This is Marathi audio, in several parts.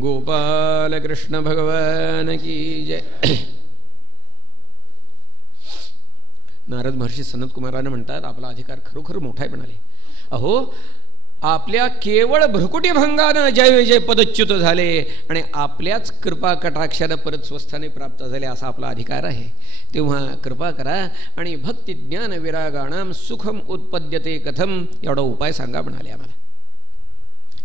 गोपाल कृष्ण भगवान की जय. नारद महर्षी सनत कुमारांना म्हणतात, आपला अधिकार खरोखर मोठा आहे. म्हणाले, अहो आपल्या केवळ भ्रकुटीभंगानं जय विजय पदच्युत झाले आणि आपल्याच कृपा कटाक्षानं परत स्वस्थाने प्राप्त झाले, असा आपला अधिकार आहे. तेव्हा कृपा करा आणि भक्ती ज्ञान विरागाणाम सुखम उत्पद्यते कथम, एवढा उपाय सांगा म्हणाले आम्हाला.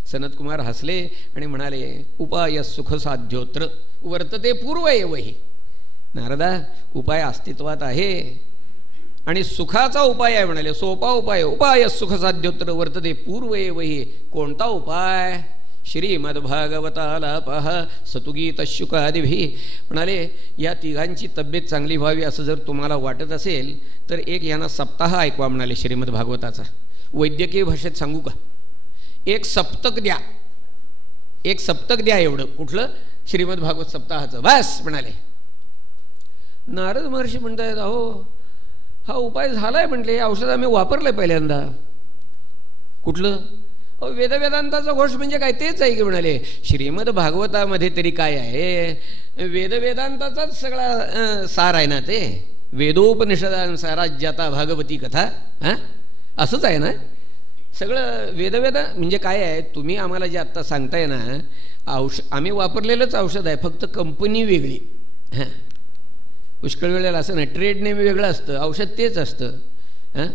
सनत कुमार हसले आणि म्हणाले, उपाय सुख साध्योत्र वर्तते पूर्व एवही. नारदा, उपाय अस्तित्वात आहे आणि सुखाचा उपाय आहे म्हणाले, सोपा उपाय. उपाय सुख साध्योत्र वर्तते पूर्व एवही. कोणता उपाय? श्रीमद्भागवताला पहा सतुगीत शुकादिभी. म्हणाले, या तिघांची तब्येत चांगली व्हावी असं जर तुम्हाला वाटत असेल तर एक यांना सप्ताह ऐकवा म्हणाले श्रीमद्भागवताचा. वैद्यकीय भाषेत सांगू का, एक सप्तक द्या, एक सप्तक द्या. एवढं कुठलं? श्रीमद्भागवत सप्ताहाचं, बस म्हणाले. नारद महर्षी म्हणतायत, अहो हा उपाय झालाय म्हटले, औषध आम्ही वापरलंय पहिल्यांदा. कुठलं? अहो वेदवेदांताचा घोष म्हणजे काय, तेच आहे की म्हणाले. श्रीमद भागवतामध्ये तरी काय आहे, वेदवेदांताचाच सगळा सार आहे ना ते. वेदोपनिषदांसाराज्याता भागवती कथा, हां असंच आहे ना सगळं. वेदवेद म्हणजे काय आहे, तुम्ही आम्हाला जे आत्ता सांगताय ना, आम्ही वापरलेलंच औषध आहे, फक्त कंपनी वेगळी. हां, पुष्कळ वेळेला असं नाही, ट्रेड नेम वेगळं असतं, औषध तेच असतं. हां,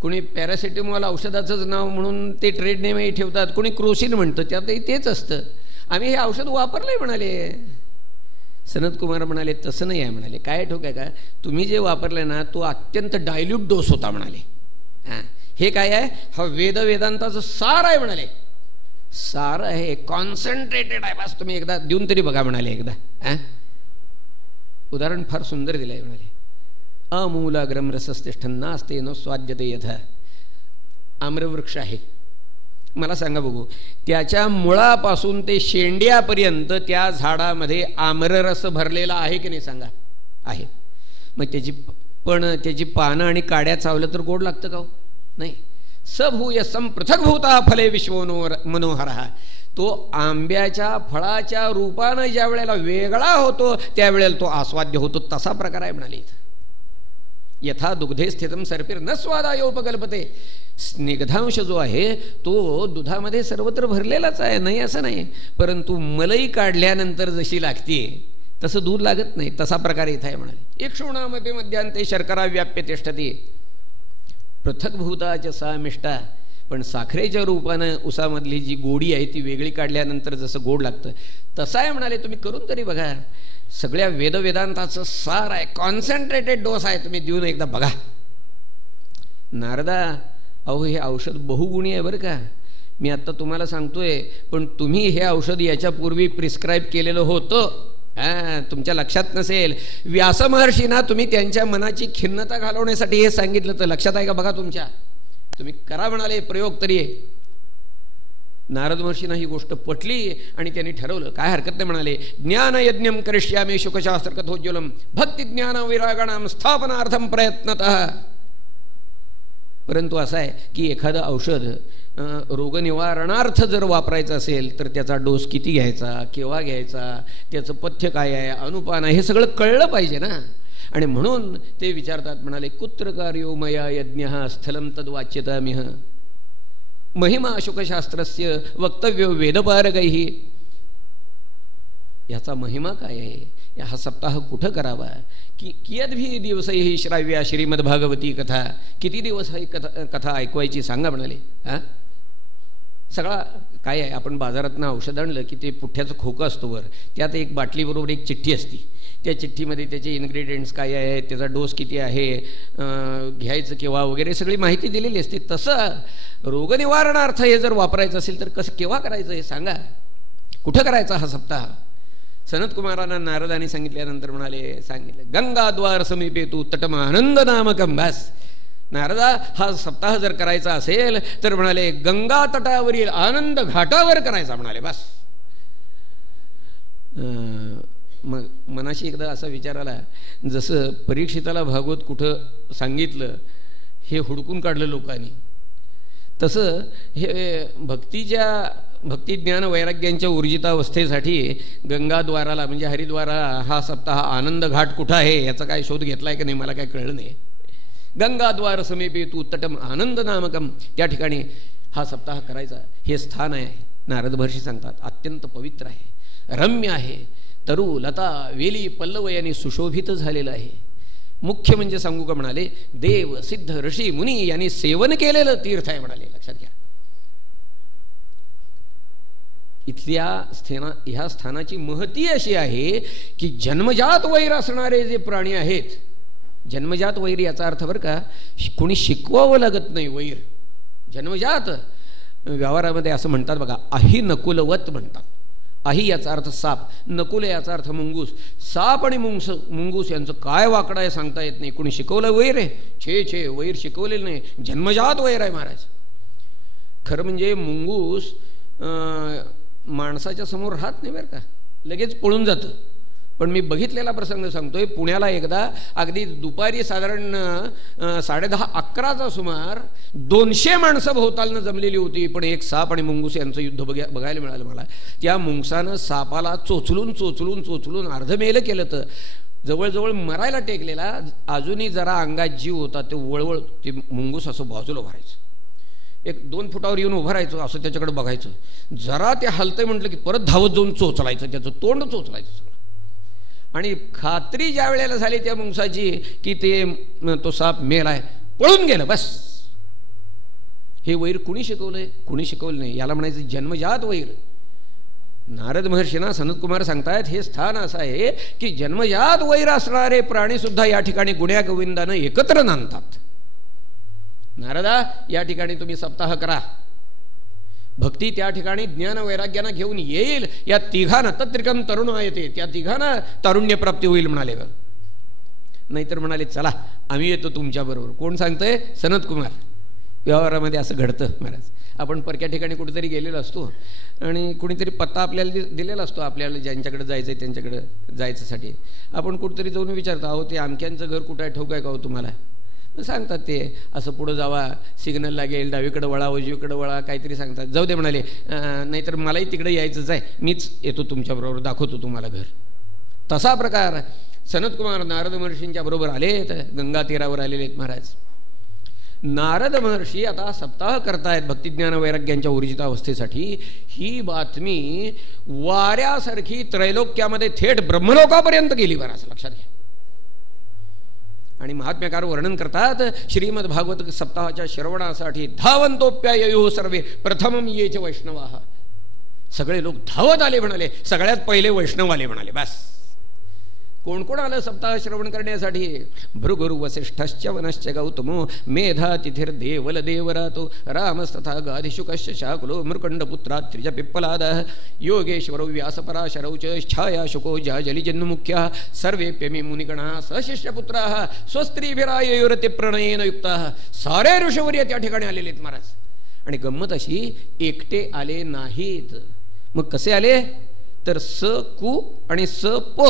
कोणी पॅरासिटेमॉल औषधाचंच नाव म्हणून ते ट्रेड नेमही ठेवतात, कोणी क्रोसिन म्हणतं, त्यातही तेच असतं. आम्ही हे औषध वापरलं आहे म्हणाले. सनत कुमार म्हणाले, तसं नाही आहे म्हणाले. काय ठोक आहे का, तुम्ही जे वापरलं ना तो अत्यंत डायल्यूट डोस होता म्हणाले. हां, हे काय आहे, हा वेदांताचं सार आहे म्हणाले. सार आहे, कॉन्सन्ट्रेटेड आहे, बस तुम्ही एकदा देऊन तरी बघा म्हणाले एकदा. हां, उदाहरण फार सुंदर दिलं आहे म्हणाले. अमूलाग्रम रसस्तिष्ठन्ना असते न स्वाद्यते यथा. आम्रवृक्ष आहे, मला सांगा बघू, त्याच्या मुळापासून ते शेंड्यापर्यंत त्या झाडामध्ये आम्ररस भरलेला आहे की नाही सांगा? आहे. मग त्याची पानं आणि काड्या चावलं तर गोड लागतं का? नाही. सभूय संपृथकभूता फले विश्वनोर मनोहरा. तो आंब्याच्या फळाच्या रूपानं ज्या वेळेला वेगळा होतो त्यावेळेला तो आस्वाद्य होतो, तसा प्रकार आहे म्हणाले. यथा दुग्धे स्थितम सर्पिर न स्वादाय उपकल्पते. स्निग्धांश जो आहे तो दुधामध्ये सर्वत्र भरलेलाच आहे, नाही असं नाही, परंतु मलई काढल्यानंतर जशी लागते तसं दूध लागत नाही, तसा प्रकार इथं आहे म्हणाले. इक्षुणामपि मध्यांते शर्करा व्याप्य तिष्ठती पृथक्भूताच सा मिष्टा. पण साखरेच्या रूपानं उसामधली जी गोडी आहे ती वेगळी काढल्यानंतर जसं गोड लागतं तसं आहे म्हणाले. तुम्ही करून तरी बघा. सगळ्या वेदवेदांताचं सार आहे, कॉन्सन्ट्रेटेड डोस आहे, तुम्ही देऊन एकदा बघा. नारदा, अहो हे औषध बहुगुणी आहे बरं का. मी आत्ता तुम्हाला सांगतोय, पण तुम्ही हे औषध याच्यापूर्वी प्रिस्क्राईब केलेलं होतं. तुमच्या लक्षात नसेल. व्यास महर्षींना तुम्ही त्यांच्या मनाची खिन्नता घालवण्यासाठी हे सांगितलं, तर लक्षात आहे का बघा तुमच्या? तुम्ही करा म्हणाले प्रयोग तरी. नारद महर्षींना ही गोष्ट पटली आणि त्यांनी ठरवलं, काय हरकत नाही म्हणाले. ज्ञानयज्ञम करिष्यामि शुकशास्त्र कथोज्वलम भक्ती ज्ञान विरागाणाम स्थापनार्थम प्रयत्नतः. परंतु असं आहे की एखादं औषध रोगनिवारणार्थ जर वापरायचं असेल तर त्याचा डोस किती घ्यायचा, केव्हा घ्यायचा, त्याचं पथ्य काय आहे, अनुपान आहे, हे सगळं कळलं पाहिजे ना. आणि म्हणून ते विचारतात म्हणाले, कुत्र कार्यो मया यज्ञ स्थलम तद्वाच्यतामिह महिमा शुकशास्त्रस्य वक्तव्य वेदपारगैः. याचा महिमा काय आहे, हा सप्ताह कुठं करावा, कियद्भी दिवसैः श्राव्या श्रीमद्भागवती कथा. किती दिवस ही कथा ऐकवायची सांगा म्हणाले. हां, सगळा काय आहे, आपण बाजारातनं औषध आणलं की ते पुठ्ठ्याचं खोकं असतो वर, त्यात एक बाटलीबरोबर एक चिठ्ठी असती. त्या चिठ्ठीमध्ये त्याचे इन्ग्रेडियंट्स काय आहे, त्याचा डोस किती आहे, घ्यायचं केव्हा वगैरे सगळी माहिती दिलेली असते. तसं रोगनिवारणार्थ हे जर वापरायचं असेल तर कसं केव्हा करायचं हे सांगा, कुठं करायचा हा सप्ताह. सनत कुमारांना नारदांनी सांगितल्यानंतर म्हणाले, सांगितलं गंगाद्वार समीपे तू तटम आनंद नामकं. बस नारदा, हा सप्ताह जर करायचा असेल तर म्हणाले गंगा तटावरील आनंद घाटावर करायचा म्हणाले. बस. मग मनाशी एकदा असा विचार आला, जसं परीक्षिताला भागवत कुठं सांगितलं हे हुडकून काढलं लोकांनी, तसं हे भक्तीच्या भक्तिज्ञान वैराग्यांच्या ऊर्जितावस्थेसाठी गंगाद्वाराला म्हणजे हरिद्वाराला हा सप्ताह आनंद घाट कुठं आहे याचा काय शोध घेतला आहे की नाही मला काय कळलं नाही. गंगाद्वार समीपे तू तटम आनंद नामकम, त्या ठिकाणी हा सप्ताह करायचा. हे स्थान आहे, नारद महर्षी सांगतात, अत्यंत पवित्र आहे, रम्य आहे, तरु लता वेली पल्लव यांनी सुशोभित झालेलं आहे. मुख्य म्हणजे सांगू का म्हणाले, देव सिद्ध ऋषी मुनी यांनी सेवन केलेलं तीर्थ आहे म्हणाले. लक्षात घ्या. ह्या स्थानाची महती अशी आहे की जन्मजात वैर असणारे जे प्राणी आहेत, जन्मजात वैर याचा अर्थ बरं का, कोणी शिकवावं लागत नाही. वैर जन्मजात, व्यवहारामध्ये असं म्हणतात बघा, अहि नकुलवत म्हणतात. अहि याचा अर्थ साप, नकुल याचा अर्थ मुंगूस. साप आणि मुंगूस यांचं काय वाकडं आहे सांगता येत नाही. कोणी शिकवलं वैर आहे? छे वैर शिकवलेलं नाही, जन्मजात वैर आहे महाराज. खरं म्हणजे मुंगूस माणसाच्या समोर राहत नाही बरं का, लगेच पळून जातं. पण मी बघितलेला प्रसंग सांगतोय. पुण्याला एकदा अगदी दुपारी साधारण 10:30-11चा सुमार 200 माणसं भोवतालनं जमलेली होती. पण एक साप आणि मुंगूस यांचं युद्ध बघायला मिळालं मला. त्या मुंगसानं सापाला चोचलून अर्धमेलं केलं. तर जवळजवळ मरायला टेकलेला, अजूनही जरा अंगात जीव होता. ते वळवळ ते मुंगूस असं बाजूला भरायचं, 1-2 फुटावर येऊन उभं राहायचं, असं त्याच्याकडे बघायचं. जरा ते हलतंय म्हटलं की परत धावत जाऊन चोचलायचं, त्याचं तोंड चोचलायचं सगळं. आणि खात्री ज्या वेळेला झाली त्या मुंगसाची की तो साप मेलाय, पळून गेलं, बस. हे वैर कुणी शिकवलंय? कुणी शिकवलं नाही. याला म्हणायचं जन्मजात वैर. नारद महर्षींना सनतकुमार सांगतायत, हे स्थान असं आहे की जन्मजात वैर असणारे प्राणी सुद्धा या ठिकाणी गुण्या गोविंदानं एकत्र नांदतात. नारदा, या ठिकाणी तुम्ही सप्ताह करा. भक्ती त्या ठिकाणी ज्ञान वैराग्यानं घेऊन येईल. या तिघांना तत्रिकम तरुण येते, त्या तिघांना तारुण्य प्राप्ती होईल म्हणाले. नाहीतर म्हणाले, चला आम्ही येतो तुमच्याबरोबर. कोण सांगतंय? सनतकुमार. व्यवहारामध्ये असं घडतं महाराज. आपण परक्या ठिकाणी कुठेतरी गेलेलो असतो आणि कुणीतरी पत्ता आपल्याला दिलेला असतो, आपल्याला ज्यांच्याकडे जायचं आहे त्यांच्याकडे जायच्यासाठी. आपण कुठेतरी जाऊन विचारतो, अहो ते आमक्यांचं घर कुठं आहे, ठाऊक आहे का हो तुम्हाला? सांगतात ते असं पुढं जावा, सिग्नल लागेल, डावीकडं वळा, उजवीकडं वळा, काहीतरी सांगतात. जाऊ दे म्हणाले, नाहीतर मलाही तिकडे यायचंच आहे, मीच येतो तुमच्याबरोबर, दाखवतो तुम्हाला घर. तसा प्रकार सनतकुमार नारद महर्षींच्या बरोबर आलेत, गंगा तीरावर आलेले आहेत महाराज. नारद महर्षी आता सप्ताह करतायत भक्तिज्ञान वैराग्यांच्या ऊर्जितावस्थेसाठी. ही बातमी वाऱ्यासारखी त्रैलोक्यामध्ये थेट ब्रह्मलोकापर्यंत गेली बराच. लक्षात घ्या. आणि महात्म्यकार वर्णन करतात, श्रीमद भागवत सप्ताहाच्या श्रवणासाठी धावंतोप्याययो सर्वे प्रथमम येच वैष्णवाः. सगळे लोक धावत आले म्हणाले, सगळ्यात पहिले वैष्णव आले म्हणाले. बस. कोण कोण आलं सप्ताह श्रवण करण्यासाठी? भृगुरु वसिष्ठश्च वनश्च गौतमो मेधा तिथिर देवल देवरातो रामस्तथा गाधिशुकश्च शाकुलो मृकंडपुत्रा त्रिज पिप्पलादः योगेश्वरो व्यासपराशरौ च छाया शुको जलिजन्मुख्याः सर्वेप्यमी मुनिगणाः सशिष्यपुत्राः स्वस्त्रीभिराययोरते प्रणयेन युक्ताः. सारे ऋषीवर्य त्या ठिकाणी आलेले आहेत महाराज. आणि गंमत अशी, एकटे आले नाहीत. मग कसे आले? तर स कु आणि स प,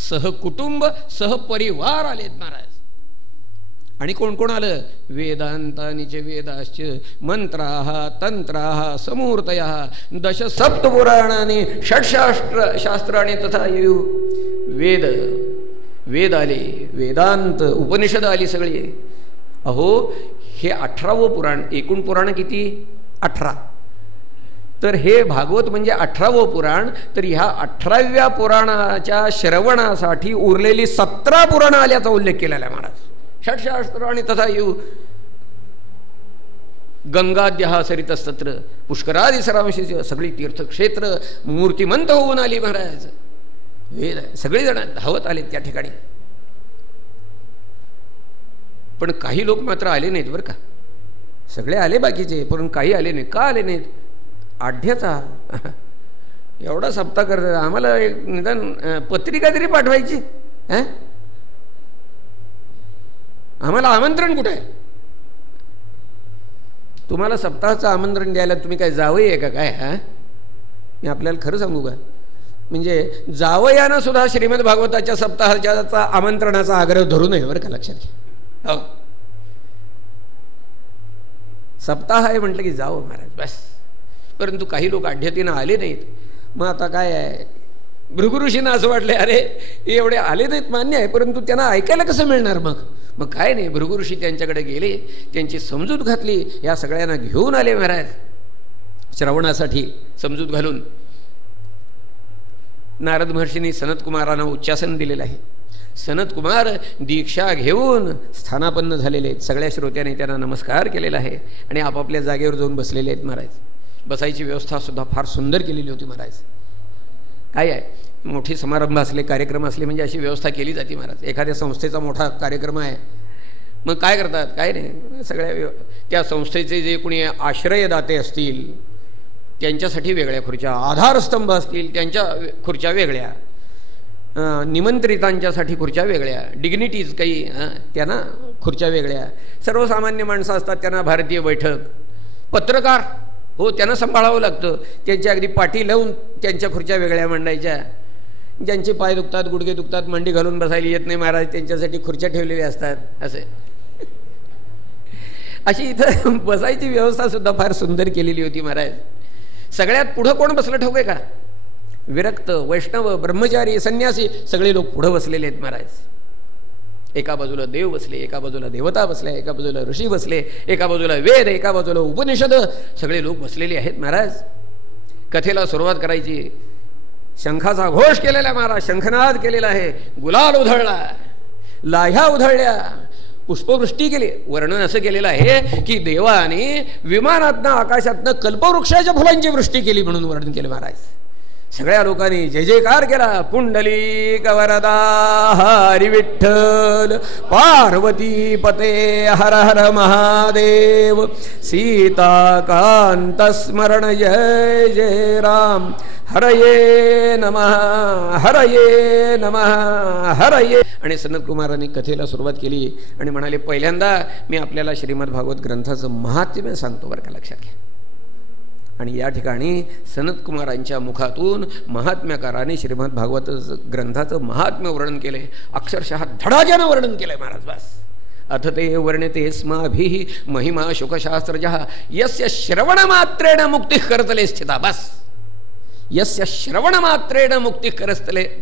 सहकुटुंब सहपरिवार आलेत महाराज. आणि कोण कोण आलं? वेदांतानीचे वेदाश्च मंत्राः तंत्राः समूर्तयः दश सप्तपुराणानि षट्शास्त्राणि तथा यु. वेद आले, वेदांत उपनिषद आली सगळी. अहो हे 18वं पुराण. एकूण पुराण किती? 18. तर हे भागवत म्हणजे 18वं पुराण. तर ह्या 18व्या पुराणाच्या श्रवणासाठी उरलेली 17 पुराणं आल्याचा उल्लेख केलेला आहे महाराज. षट्शास्त्र आणि तथा येऊ गंगाद्यः सरितस्तत्र पुष्करादी सरांशी सगळी तीर्थक्षेत्र मूर्तिमंत होऊन आली महाराज. वेद सगळेजण धावत आले त्या ठिकाणी. पण काही लोक मात्र आले नाहीत बरं का. सगळे आले बाकीचे, पण काही आले नाहीत. का आले नाहीत? आढ्याचा एवढा सप्ताह करतात, आम्हाला एक निदान पत्रिका तरी पाठवायची. आम्हाला आमंत्रण कुठे आहे? तुम्हाला सप्ताहाचं आमंत्रण द्यायला तुम्ही काय जावई आहे का काय? मी आपल्याला खरं सांगू का, म्हणजे जावयानं सुद्धा श्रीमद भागवताच्या सप्ताहाच्या आमंत्रणाचा आग्रह धरू नये बरं का. लक्षात घ्या. हो, सप्ताह आहे म्हटलं की जावं महाराज, बस. परंतु काही लोक आढ्यतीनं आले नाहीत. मग आता काय आहे, भृगु ऋषींना असं वाटलं, अरे एवढे आले नाहीत मान्य आहे, परंतु त्यांना ऐकायला कसं मिळणार. मग काय नाही, भृगु ऋषी त्यांच्याकडे गेले, त्यांची समजूत घातली, या सगळ्यांना घेऊन आले महाराज श्रवणासाठी. समजूत घालून नारद महर्षींनी सनत कुमारांना उच्चासन दिलेलं आहे. सनत कुमार दीक्षा घेऊन स्थानापन्न झालेले आहेत. सगळ्या श्रोत्याने त्यांना नमस्कार केलेला आहे आणि आपापल्या जागेवर जाऊन बसलेले आहेत महाराज. बसायची व्यवस्थासुद्धा फार सुंदर केलेली होती महाराज. काय आहे, मोठे समारंभ असले, कार्यक्रम असले म्हणजे अशी व्यवस्था केली जाते महाराज. एखाद्या संस्थेचा मोठा कार्यक्रम आहे, मग काय करतात, काय नाही, सगळ्या त्या संस्थेचे जे कोणी आश्रयदाते असतील त्यांच्यासाठी वेगळ्या खुर्च्या, आधारस्तंभ असतील त्यांच्या खुर्च्या वेगळ्या, निमंत्रितांच्यासाठी खुर्च्या वेगळ्या, डिग्निटीज काही त्यांना खुर्च्या वेगळ्या, सर्वसामान्य माणसं असतात त्यांना भारतीय बैठक, पत्रकार हो त्यांना सांभाळावं लागतं, त्यांच्या अगदी पाठी लावून त्यांच्या खुर्च्या वेगळ्या मांडायच्या. ज्यांचे पाय दुखतात, गुडघे दुखतात, मांडी घालून बसायला येत नाही महाराज, त्यांच्यासाठी खुर्च्या ठेवलेल्या असतात. असे अशी इथं बसायची व्यवस्थासुद्धा फार सुंदर केलेली होती महाराज. सगळ्यात पुढं कोण बसलं ठाऊक आहे का, विरक्त, वैष्णव, ब्रह्मचारी, संन्यासी सगळे लोक पुढं बसलेले आहेत महाराज. एका बाजूला देव बसले, एका बाजूला देवता बसल्या, एका बाजूला ऋषी बसले, एका बाजूला वेद, एका बाजूला उपनिषद, सगळे लोक बसलेले आहेत महाराज. कथेला सुरुवात करायची, शंखाचा घोष केलेला महाराज, शंखनाद केलेला आहे, गुलाल उधळला, लाह्या उधळल्या, पुष्पवृष्टी केली. वर्णन असं केलेलं आहे की देवाने विमानातनं आकाशातनं कल्पवृक्षाच्या फुलांची वृष्टी केली म्हणून वर्णन केलं महाराज. सगळ्या लोकांनी जय जयकार केला. पुंडलिक वरदा हरी विठ्ठल, पार्वती पते हर हर महादेव, सीताकांत स्मरण जय जय राम, हरये नमः हरये नमः हरये. आणि सनत कुमारांनी कथेला सुरुवात केली आणि म्हणाले, पहिल्यांदा मी आपल्याला श्रीमद भागवत ग्रंथाचं महात्म्य सांगतो बरं का, लक्षात घ्या. आणि या ठिकाणी सनत कुमारांच्या मुखातून महात्म्यकाराने श्रीमद भागवत ग्रंथाचं महात्म्य वर्णन केले, अक्षरशः धडाक्यानं वर्णन केलंय महाराज. बस अथ ते वर्णते स्माभिः महिमा शुकशास्त्रजः यस्य श्रवणमात्रेण मुक्तिः करतले स्थिता. बस यस्य श्रवणमात्रेण मुक्तिः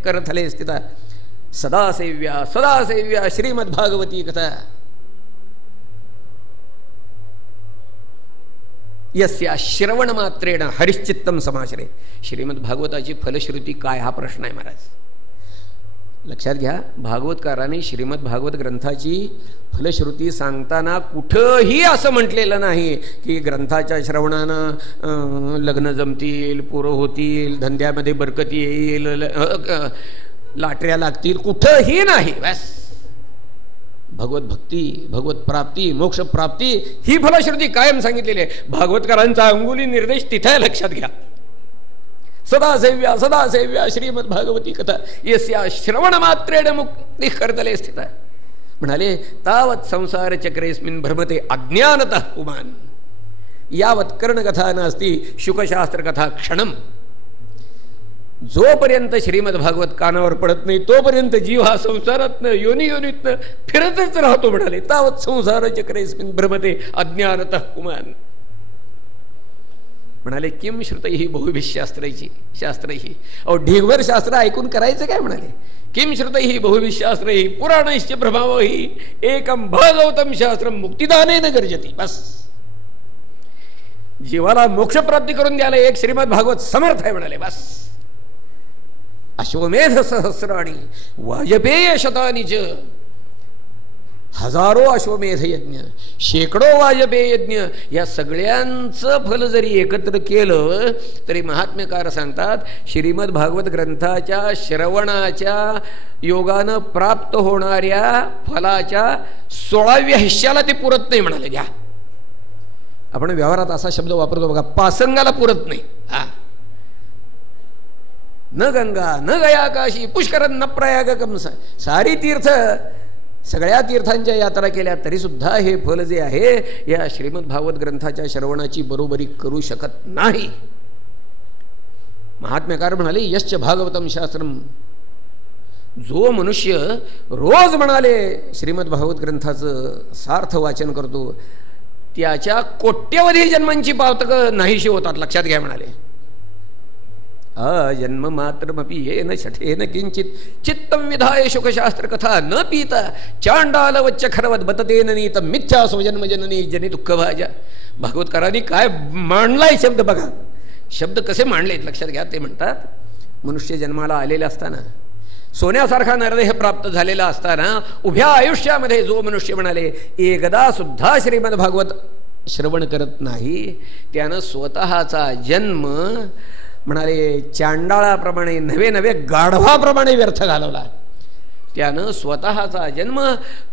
करतले स्थिता सदा सेव्या श्रीमद्भागवती कथा. यस्या श्रवणमात्रेण हरिश्चित्तम समाश्रय. श्रीमद भागवताची फलश्रुती काय हा प्रश्न आहे महाराज. लक्षात घ्या, भागवतकारांनी श्रीमद भागवत ग्रंथाची फलश्रुती सांगताना कुठंही असं म्हटलेलं नाही की ग्रंथाच्या श्रवणानं लग्न जमतील, पोरं होतील, धंद्यामध्ये बरकती येईल, लाटऱ्या लागतील, कुठंही नाही. बस भगवत भक्ती, भगवत प्राप्ती, मोक्ष प्राप्ती ही फलश्रुती कायम सांगितलेली आहे. भागवतकारांचा अंगुली निर्देश तिथे आहे, लक्षात घ्या. सदा सेव्या श्रीमद भागवती कथा यस्या श्रवण मात्रेण मुक्ती करतले स्थित. म्हणाले, तावत संसार चक्रेस्मिन् भ्रमते अज्ञानतः पुमान, यावत कर्णकथा नास्ति शुकशास्त्र कथा क्षणम. जोपर्यंत श्रीमद भागवत कानावर पडत नाही तोपर्यंत जीव हा संसारातनं योनीतनं फिरतच राहतो. म्हणाले, तावत संसार चक्रेस्मिन् भ्रमते अज्ञानतः पुमान. म्हणाले, किम श्रुतैः बहुभिः शास्त्रैः. अहो ढीगभर शास्त्र ऐकून करायचं काय. म्हणाले, किम श्रुतैः बहुभिः शास्त्रैः पुराणैश्च प्रभावैः एकं भागवतं शास्त्रं मुक्तिदानेन गर्जति. बस जीवाला मोक्षप्राप्ती करून द्यायला एक श्रीमद भागवत समर्थ आहे. म्हणाले, बस अश्वमेध सहस्राणी वाजपेय शतानी च. हजारो अश्वमेध यज्ञ, शेकडो वाजपेय यज्ञ, या सगळ्यांचं फल जरी एकत्र केलं तरी महात्म्यकार सांगतात श्रीमद भागवत ग्रंथाच्या श्रवणाच्या योगानं प्राप्त होणाऱ्या फलाच्या 16व्या हिश्श्याला ते पुरत नाही. म्हणाले, घ्या आपण व्यवहारात असा शब्द वापरतो बघा, पासंगाला पुरत नाही. हा, न गंगा न गया काशी पुष्करन न प्रयाग कंस. सारी तीर्थ, सगळ्या तीर्थांच्या यात्रा केल्या तरी सुद्धा हे फल जे आहे या श्रीमद भागवत ग्रंथाच्या श्रवणाची बरोबरी करू शकत नाही. महात्म्यकार म्हणाले, यश्च भागवतम शास्त्रम. जो मनुष्य रोज म्हणाले श्रीमद भागवत ग्रंथाचं सार्थ वाचन करतो त्याच्या कोट्यवधी जन्मांची पावतकं नाहीशी होतात. लक्षात घ्या म्हणाले. जन्म मात्रमपि येन शठेन किंचित चित्तं विधाय शुकशास्त्र कथा न पीता चांडालवच्च खरवत बततेन नीत मिथ्या स्वजन्मजननी जनी दुःख भाजा. भागवतकारांनी काय मांडलाय शब्द बघा. शब्द कसे मांडलेत लक्षात घ्या. ते म्हणतात, मनुष्य जन्माला आलेले असताना, सोन्यासारखा नरदेह प्राप्त झालेला असताना, उभ्या आयुष्यामध्ये जो मनुष्य म्हणाले एकदा सुद्धा श्रीमद भागवत श्रवण करत नाही, त्यानं स्वतःचा जन्म म्हणाले चांडाळाप्रमाणे नवे नवे गाढवाप्रमाणे व्यर्थ घालवला. त्यानं स्वतःचा जन्म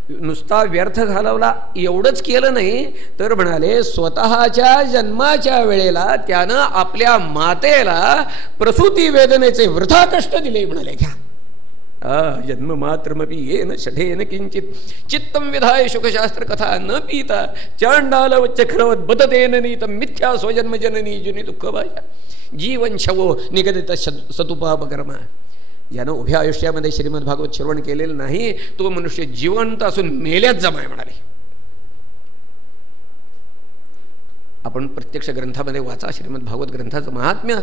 नुसता व्यर्थ घालवला. एवढंच केलं नाही तर म्हणाले स्वतःच्या जन्माच्या वेळेला त्यानं आपल्या मातेला प्रसूती वेदनेचे वृथा कष्ट दिले म्हणाले. घ्या. जन्म मात्रमपि येन शठेन किंचित चित्तं विधाय शुकशास्त्र कथा न पीता चांडालवच्च खरवत बततेन नीतं मिथ्या स्वजन्मजननी जुनी दुःख भाजा. जीवन शवो निगदित सतुपापकर्म. ज्यानं उभ्या आयुष्यामध्ये श्रीमद भागवत श्रवण केलेलं नाही तो मनुष्य जिवंत असून मेल्याच जमाय म्हणाले. आपण प्रत्यक्ष ग्रंथामध्ये वाचा. श्रीमद भागवत ग्रंथाचं महात्म्य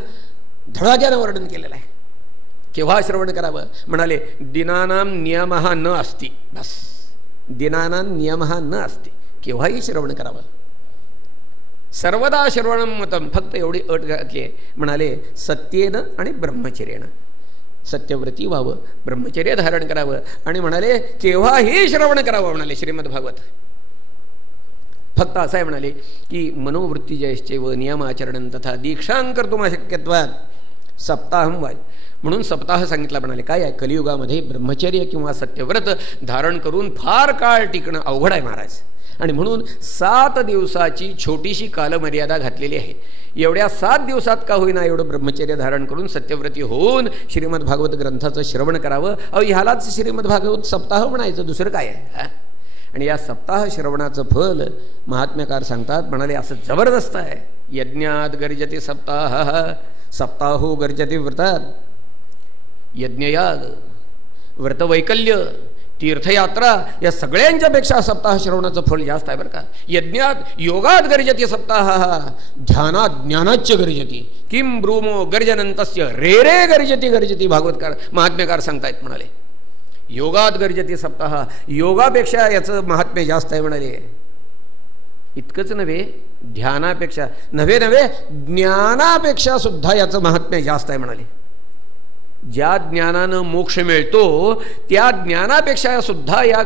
धडाक्यानं वर्णन केलेलं आहे. केव्हा श्रवण करावं म्हणाले. दिनानाम नियमः न अस्ति. बस, दिनानां नियमः न अस्ति. केव्हाही श्रवण करावं. सर्वदा श्रवणं मतम. फक्त एवढी अट घातली आहे म्हणाले, सत्येन आणि ब्रह्मचर्येनं. सत्यव्रती व्हावं, ब्रह्मचर्य धारण करावं आणि म्हणाले केव्हाही श्रवण करावं म्हणाले श्रीमद भागवत. फक्त असं आहे म्हणाले की मनोवृत्ती जयश्चैव नियमाचरणं तथा दीक्षां कर्तुम अशक्यत्वात् सप्ताहं वाय. म्हणून सप्ताह सांगितला म्हणाले. काय आहे, कलियुगामध्ये ब्रह्मचर्य किंवा सत्यव्रत धारण करून फार काळ टिकणं अवघड आहे महाराज. आणि म्हणून 7 दिवसाची छोटीशी कालमर्यादा घातलेली आहे. एवढ्या 7 दिवसात का होईना एवढं ब्रह्मचर्य धारण करून सत्यव्रती होऊन श्रीमद भागवत ग्रंथाचं श्रवण करावं. ह्यालाच श्रीमद भागवत सप्ताह म्हणायचं, दुसरं काय आहे. आणि या सप्ताह श्रवणाचं फल महात्म्यकार सांगतात म्हणाले असं जबरदस्त आहे. यज्ञात गर्जते सप्ताह सप्ताहो गर्जते व्रतात. यज्ञयाग, व्रतवैकल्य, तीर्थयात्रा या सगळ्यांच्यापेक्षा सप्ताह श्रवणाचं फल जास्त आहे बरं का. यज्ञात योगात गर्जते सप्ताह ध्यानात ज्ञानाच्य गर्जती. किम ब्रूमो गर्जनंतस्य रे रे गर्जती गर्जती. भागवतकार महात्म्यकार सांगतायत म्हणाले. योगात गर्जते सप्ताह, योगापेक्षा याचं महात्म्य जास्त आहे म्हणाले. इतकंच नव्हे, ध्यानापेक्षा नव्हे ज्ञानापेक्षा सुद्धा याचं महात्म्य जास्त आहे म्हणाले. ज्या ज्ञानानं मोक्ष मिळतो त्या ज्ञानापेक्षा सुद्धा या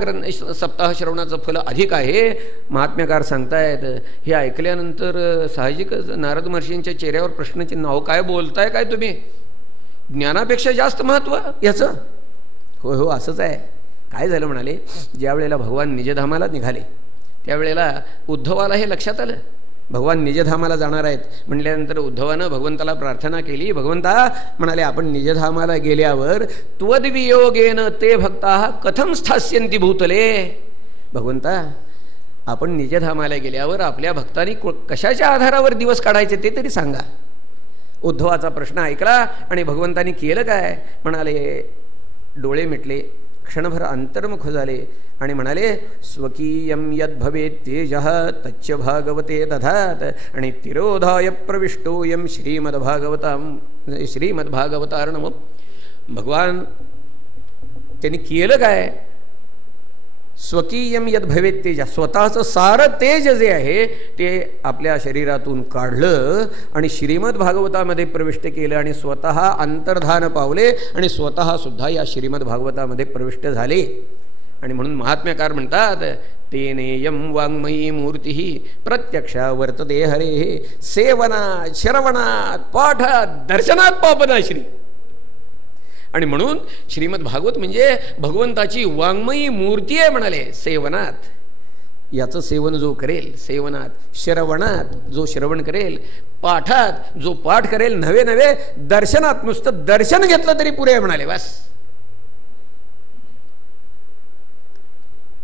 सप्ताह श्रवणाचं फल अधिक आहे महात्म्यकार सांगतायत. हे ऐकल्यानंतर साहजिकच नारद महर्षींच्या चेहऱ्यावर प्रश्नाचे नाव काय बोलताय काय तुम्ही, ज्ञानापेक्षा जास्त महत्त्व याचं. होय हो असंच आहे. काय झालं म्हणाले, ज्या वेळेला भगवान निजधामाला निघाले त्यावेळेला उद्धवाला हे लक्षात आलं भगवान निजधामाला जाणार आहेत. म्हटल्यानंतर उद्धवानं भगवंताला प्रार्थना केली. भगवंता म्हणाले आपण निजधामाला गेल्यावर त्वद्वियोगेन ते भक्ताः कथं स्थास्यन्ति भूतले. भगवंता आपण निजधामाला गेल्यावर आपल्या भक्तांनी कशाच्या आधारावर दिवस काढायचे ते तरी सांगा. उद्धवाचा प्रश्न ऐकला आणि भगवंतांनी केलं काय म्हणाले, डोळे मिटले, क्षणभर अंतर्मुख झाले आणि म्हणाले स्वकीयं यद् भवेत् तेजः तच्च भागवते दधात. आणि तिरोधाय प्रविष्टोयं श्रीमद्भागवतार्णव. भगवान त्यांनी केलं काय, स्वकीयं यद् भवेत् तेज, स्वतःचं सारं तेज जे आहे ते आपल्या शरीरातून काढलं आणि श्रीमद भागवतामध्ये प्रविष्ट केलं आणि स्वतः अंतर्धान पावले आणि स्वतः सुद्धा या श्रीमद भागवतामध्ये प्रविष्ट झाले. आणि म्हणून महात्म्यकार म्हणतात तेनेयं वाङ्मयी मूर्ती प्रत्यक्षा वर्तते हरे सेवनात श्रवणात पाठात दर्शनात पापनाश्री. आणि म्हणून श्रीमद भागवत म्हणजे भगवंताची वाङ्मयी मूर्ती आहे म्हणाले. सेवनात, याचं सेवन जो करेल, सेवनात श्रवणात जो श्रवण करेल, पाठात जो पाठ करेल, नवे दर्शनात नुसतं दर्शन घेतलं तरी पुरे म्हणाले. बस.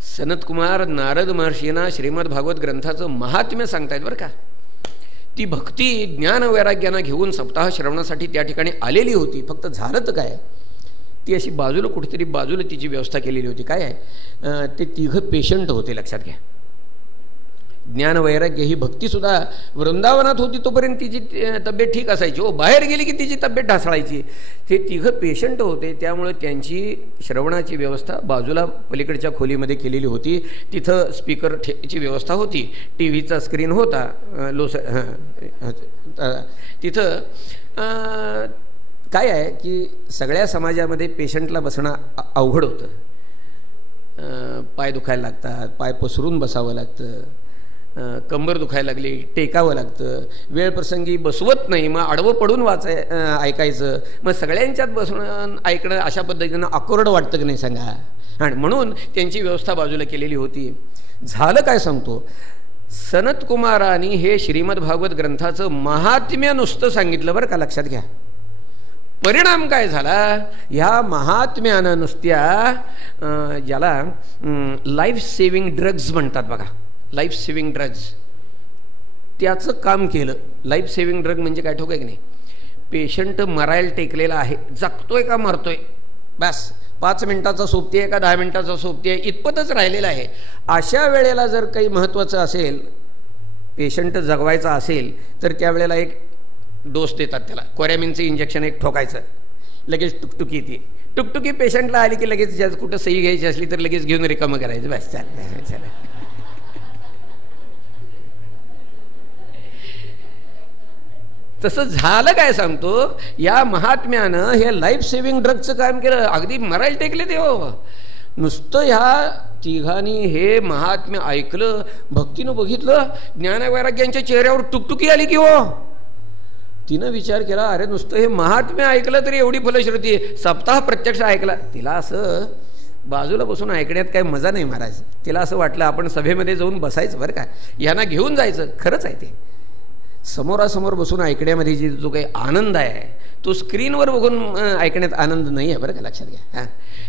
सनत कुमार नारद महर्षींना श्रीमद भागवत ग्रंथाचं महात्म्य सांगतायत बरं का. ती भक्ती ज्ञान वैराग्यानं घेऊन सप्ताह श्रवणासाठी त्या ठिकाणी आलेली होती. फक्त झालं तर काय, ती अशी बाजूला कुठेतरी बाजूला तिची व्यवस्था केलेली होती. काय आहे, ते तिघं पेशंट होते लक्षात घ्या. ज्ञानवैराग्य ही भक्तीसुद्धा वृंदावनात होती तोपर्यंत तिची तब्येत ठीक असायची, हो बाहेर गेली की तिची तब्येत ढासळायची. ते तिघं पेशंट होते, त्यामुळे त्यांची श्रवणाची व्यवस्था बाजूला पलीकडच्या खोलीमध्ये केलेली होती. तिथं स्पीकरची व्यवस्था होती, टी व्हीचा स्क्रीन होता, तिथं काय आहे की सगळ्या समाजामध्ये पेशंटला बसणं अवघड होतं. पाय दुखायला लागतात, पाय पसरून बसावं लागतं, कंबर दुखायला लागली टेकावं लागतं, वेळ प्रसंगी बसवत नाही, मग आडवं पडून ऐकायचं. मग सगळ्यांच्यात बसणं ऐकणं अशा पद्धतीनं अकोरड वाटतं की नाही सांगा. आणि म्हणून त्यांची व्यवस्था बाजूला केलेली होती. झालं काय सांगतो, सनत कुमारांनी हे श्रीमद भागवत ग्रंथाचं महात्म्य नुसतं सांगितलं बरं का, लक्षात घ्या. परिणाम काय झाला, ह्या महात्म्यानं नुसत्या ज्याला लाईफ सेविंग ड्रग्ज म्हणतात बघा, लाईफ सेविंग ड्रग्ज, त्याचं काम केलं. लाईफ सेविंग ड्रग म्हणजे काय ठोक आहे की नाही, पेशंट मरायला टेकलेला आहे, जगतोय का मरतोय, बस 5 मिनिटाचा सोबती आहे का 10 मिनिटाचा सोबती आहे इतपतच राहिलेला आहे. अशा वेळेला जर काही महत्त्वाचं असेल, पेशंट जगवायचा असेल, तर त्यावेळेला एक डोस देतात त्याला, कोरॅमिनचं इंजेक्शन एक ठोकायचं, लगेच टुकटुकी येते. टुकटुकी पेशंटला आली की लगेच ज्या कुठं सही घ्यायची असली तर लगेच घेऊन रिकामं करायचं, बस चालेल. तसं झालं काय सांगतो, या महात्म्यानं हे लाईफ सेविंग ड्रगचं काम केलं, अगदी मरायला टेकले ते हो. नुसतं ह्या तिघांनी हे महात्म्य ऐकलं, भक्तीनं बघितलं, ज्ञानवैराग्यांच्या चेहऱ्यावर टुकटुकी आली की हो. तिनं विचार केला, अरे नुसतं हे महात्म्य ऐकलं तरी एवढी फलश्रुती, सप्ताह प्रत्यक्ष ऐकला. तिला असं बाजूला बसून ऐकण्यात काही मजा नाही महाराज. तिला असं वाटलं आपण सभेमध्ये जाऊन बसायचं बरं का, यांना घेऊन जायचं. खरंच आहे ते, समोरासमोर बसून ऐकण्यामध्ये जो काही आनंद आहे तो स्क्रीनवर बघून ऐकण्यात आनंद नाही आहे बरं का, लक्षात घ्या. हां,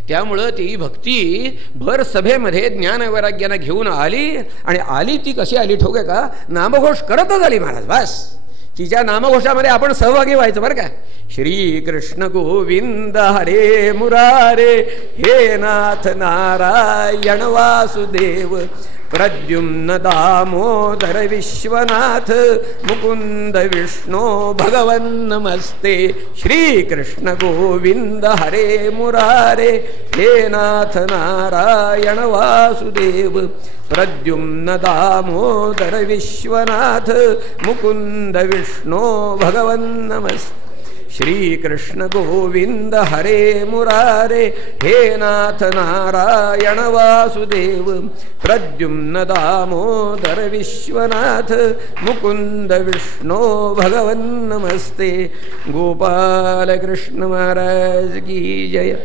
त्यामुळं ती भक्ती भर सभेमध्ये ज्ञानवैराग्यानं घेऊन आली. आणि आली ती कशी आली ठोक आहे का, नामघोष करतच आली महाराज. बस तिच्या नामघोषामध्ये आपण सहभागी व्हायचं बरं का. श्री कृष्ण गोविंद हरे मुरारे, हे नाथ नारायण वासुदेव, प्रद्युम्न दामोदर विश्वनाथ, मुकुंद विष्णु भगवन् नमस्ते. श्री कृष्ण गोविंद हरे मुरारे, हे नाथ नारायण वासुदेव, प्रद्युम्न दामोदर विश्वनाथ, मुकुंद विष्णु भगवन् नमस्ते. श्री कृष्ण गोविंद हरे मुरारे, हे नाथ नारायण वासुदेव, प्रद्युम्न दामोदर विश्वनाथ, मुकुंद विष्णु भगवन् नमस्ते. गोपाल कृष्ण महाराज की जय.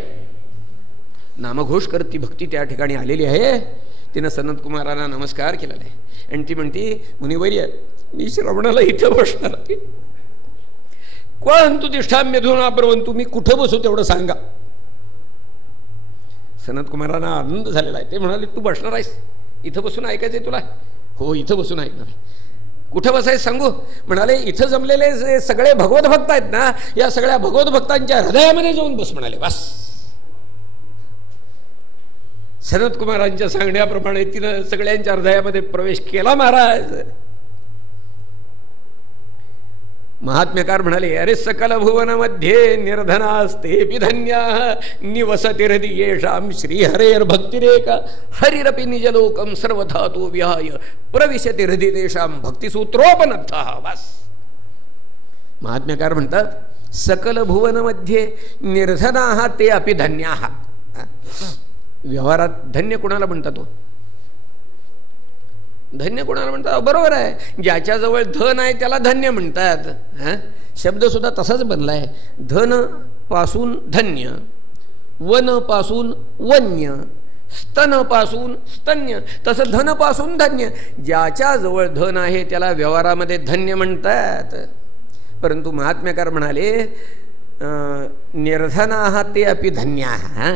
नामघोष करती भक्ती त्या ठिकाणी आलेली आहे. तिनं सनत कुमारांना नमस्कार केलेला आहे आणि ती म्हणती, मुनिवर्य मी श्रवणाला इथं बसणार आहे. कोण तू तिष्ठाम्यधुना ब्रवंतु, मी कुठं बसू तेवढं सांगा. सनत कुमारांना आनंद झालेला आहे. ते म्हणाले, तू बसणार आहेस, इथं बसून ऐकायचंय तुला? हो इथं बसून ऐकणार आहे. कुठं बसायचं सांगू? म्हणाले, इथं जमलेले जे सगळे भगवत भक्त आहेत ना, या सगळ्या भगवत भक्तांच्या हृदयामध्ये जाऊन बस म्हणाले. बस सनत कुमारांच्या सांगण्याप्रमाणे तिनं सगळ्यांच्या हृदयामध्ये प्रवेश केला महाराज. महात्म्यकार म्हणाले, अरे सकल भुवनामध्ये निर्धनास्ते धन्या, निवसति हृदि येषां श्रीहरेर्भक्तिरेक, हरिरपि निजलोकं सर्वधातु विहाय, प्रविशति हृदि तेषां भक्तिसूत्रोपनद्धः. बस महात्म्यकार म्हणतात, सकल भुवनमध्ये निर्धनाः ते अपि धन्याः. व्यवहारात धन्य कोणाला म्हणतात? तो धन्य कोणाला म्हणतात? बरोबर आहे, ज्याच्याजवळ धन आहे त्याला धन्य म्हणतात. हां, शब्दसुद्धा तसाच बनलाय. धन पासून धन्य, वन पासून वन्य, स्तन पासून स्तन्य, तसं धन पासून धन्य. ज्याच्याजवळ धन आहे त्याला व्यवहारामध्ये धन्य म्हणतात. परंतु महात्म्यकार म्हणाले, निर्धनाः ते अपि धन्याः.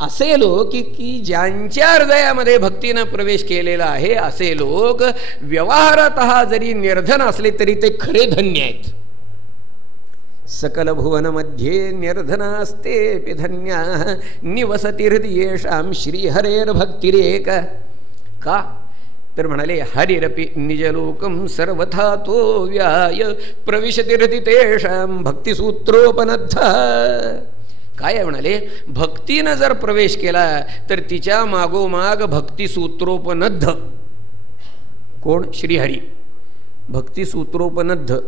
असे लोक की ज्यांच्या हृदयामध्ये भक्तीनं प्रवेश केलेला आहे, असे लोक व्यवहारातः जरी निर्धन असले तरी ते खरे धन्य आहेत. सकल भुवनमध्ये निर्धनास्ते धन्याः, निवसति हृदि येषां श्रीहरेर्भक्तिरेक. का? तर म्हणाले हरिरपि निजलोकम सर्वथा तो व्याय प्रविशति रती तेषां भक्तिसूत्रोपनद्ध. काय आहे म्हणाले, भक्तीनं जर प्रवेश केला तर तिच्या मागोमाग भक्तिसूत्रोपनद्ध. कोण? श्रीहरी. भक्तिसूत्रोपनद्ध,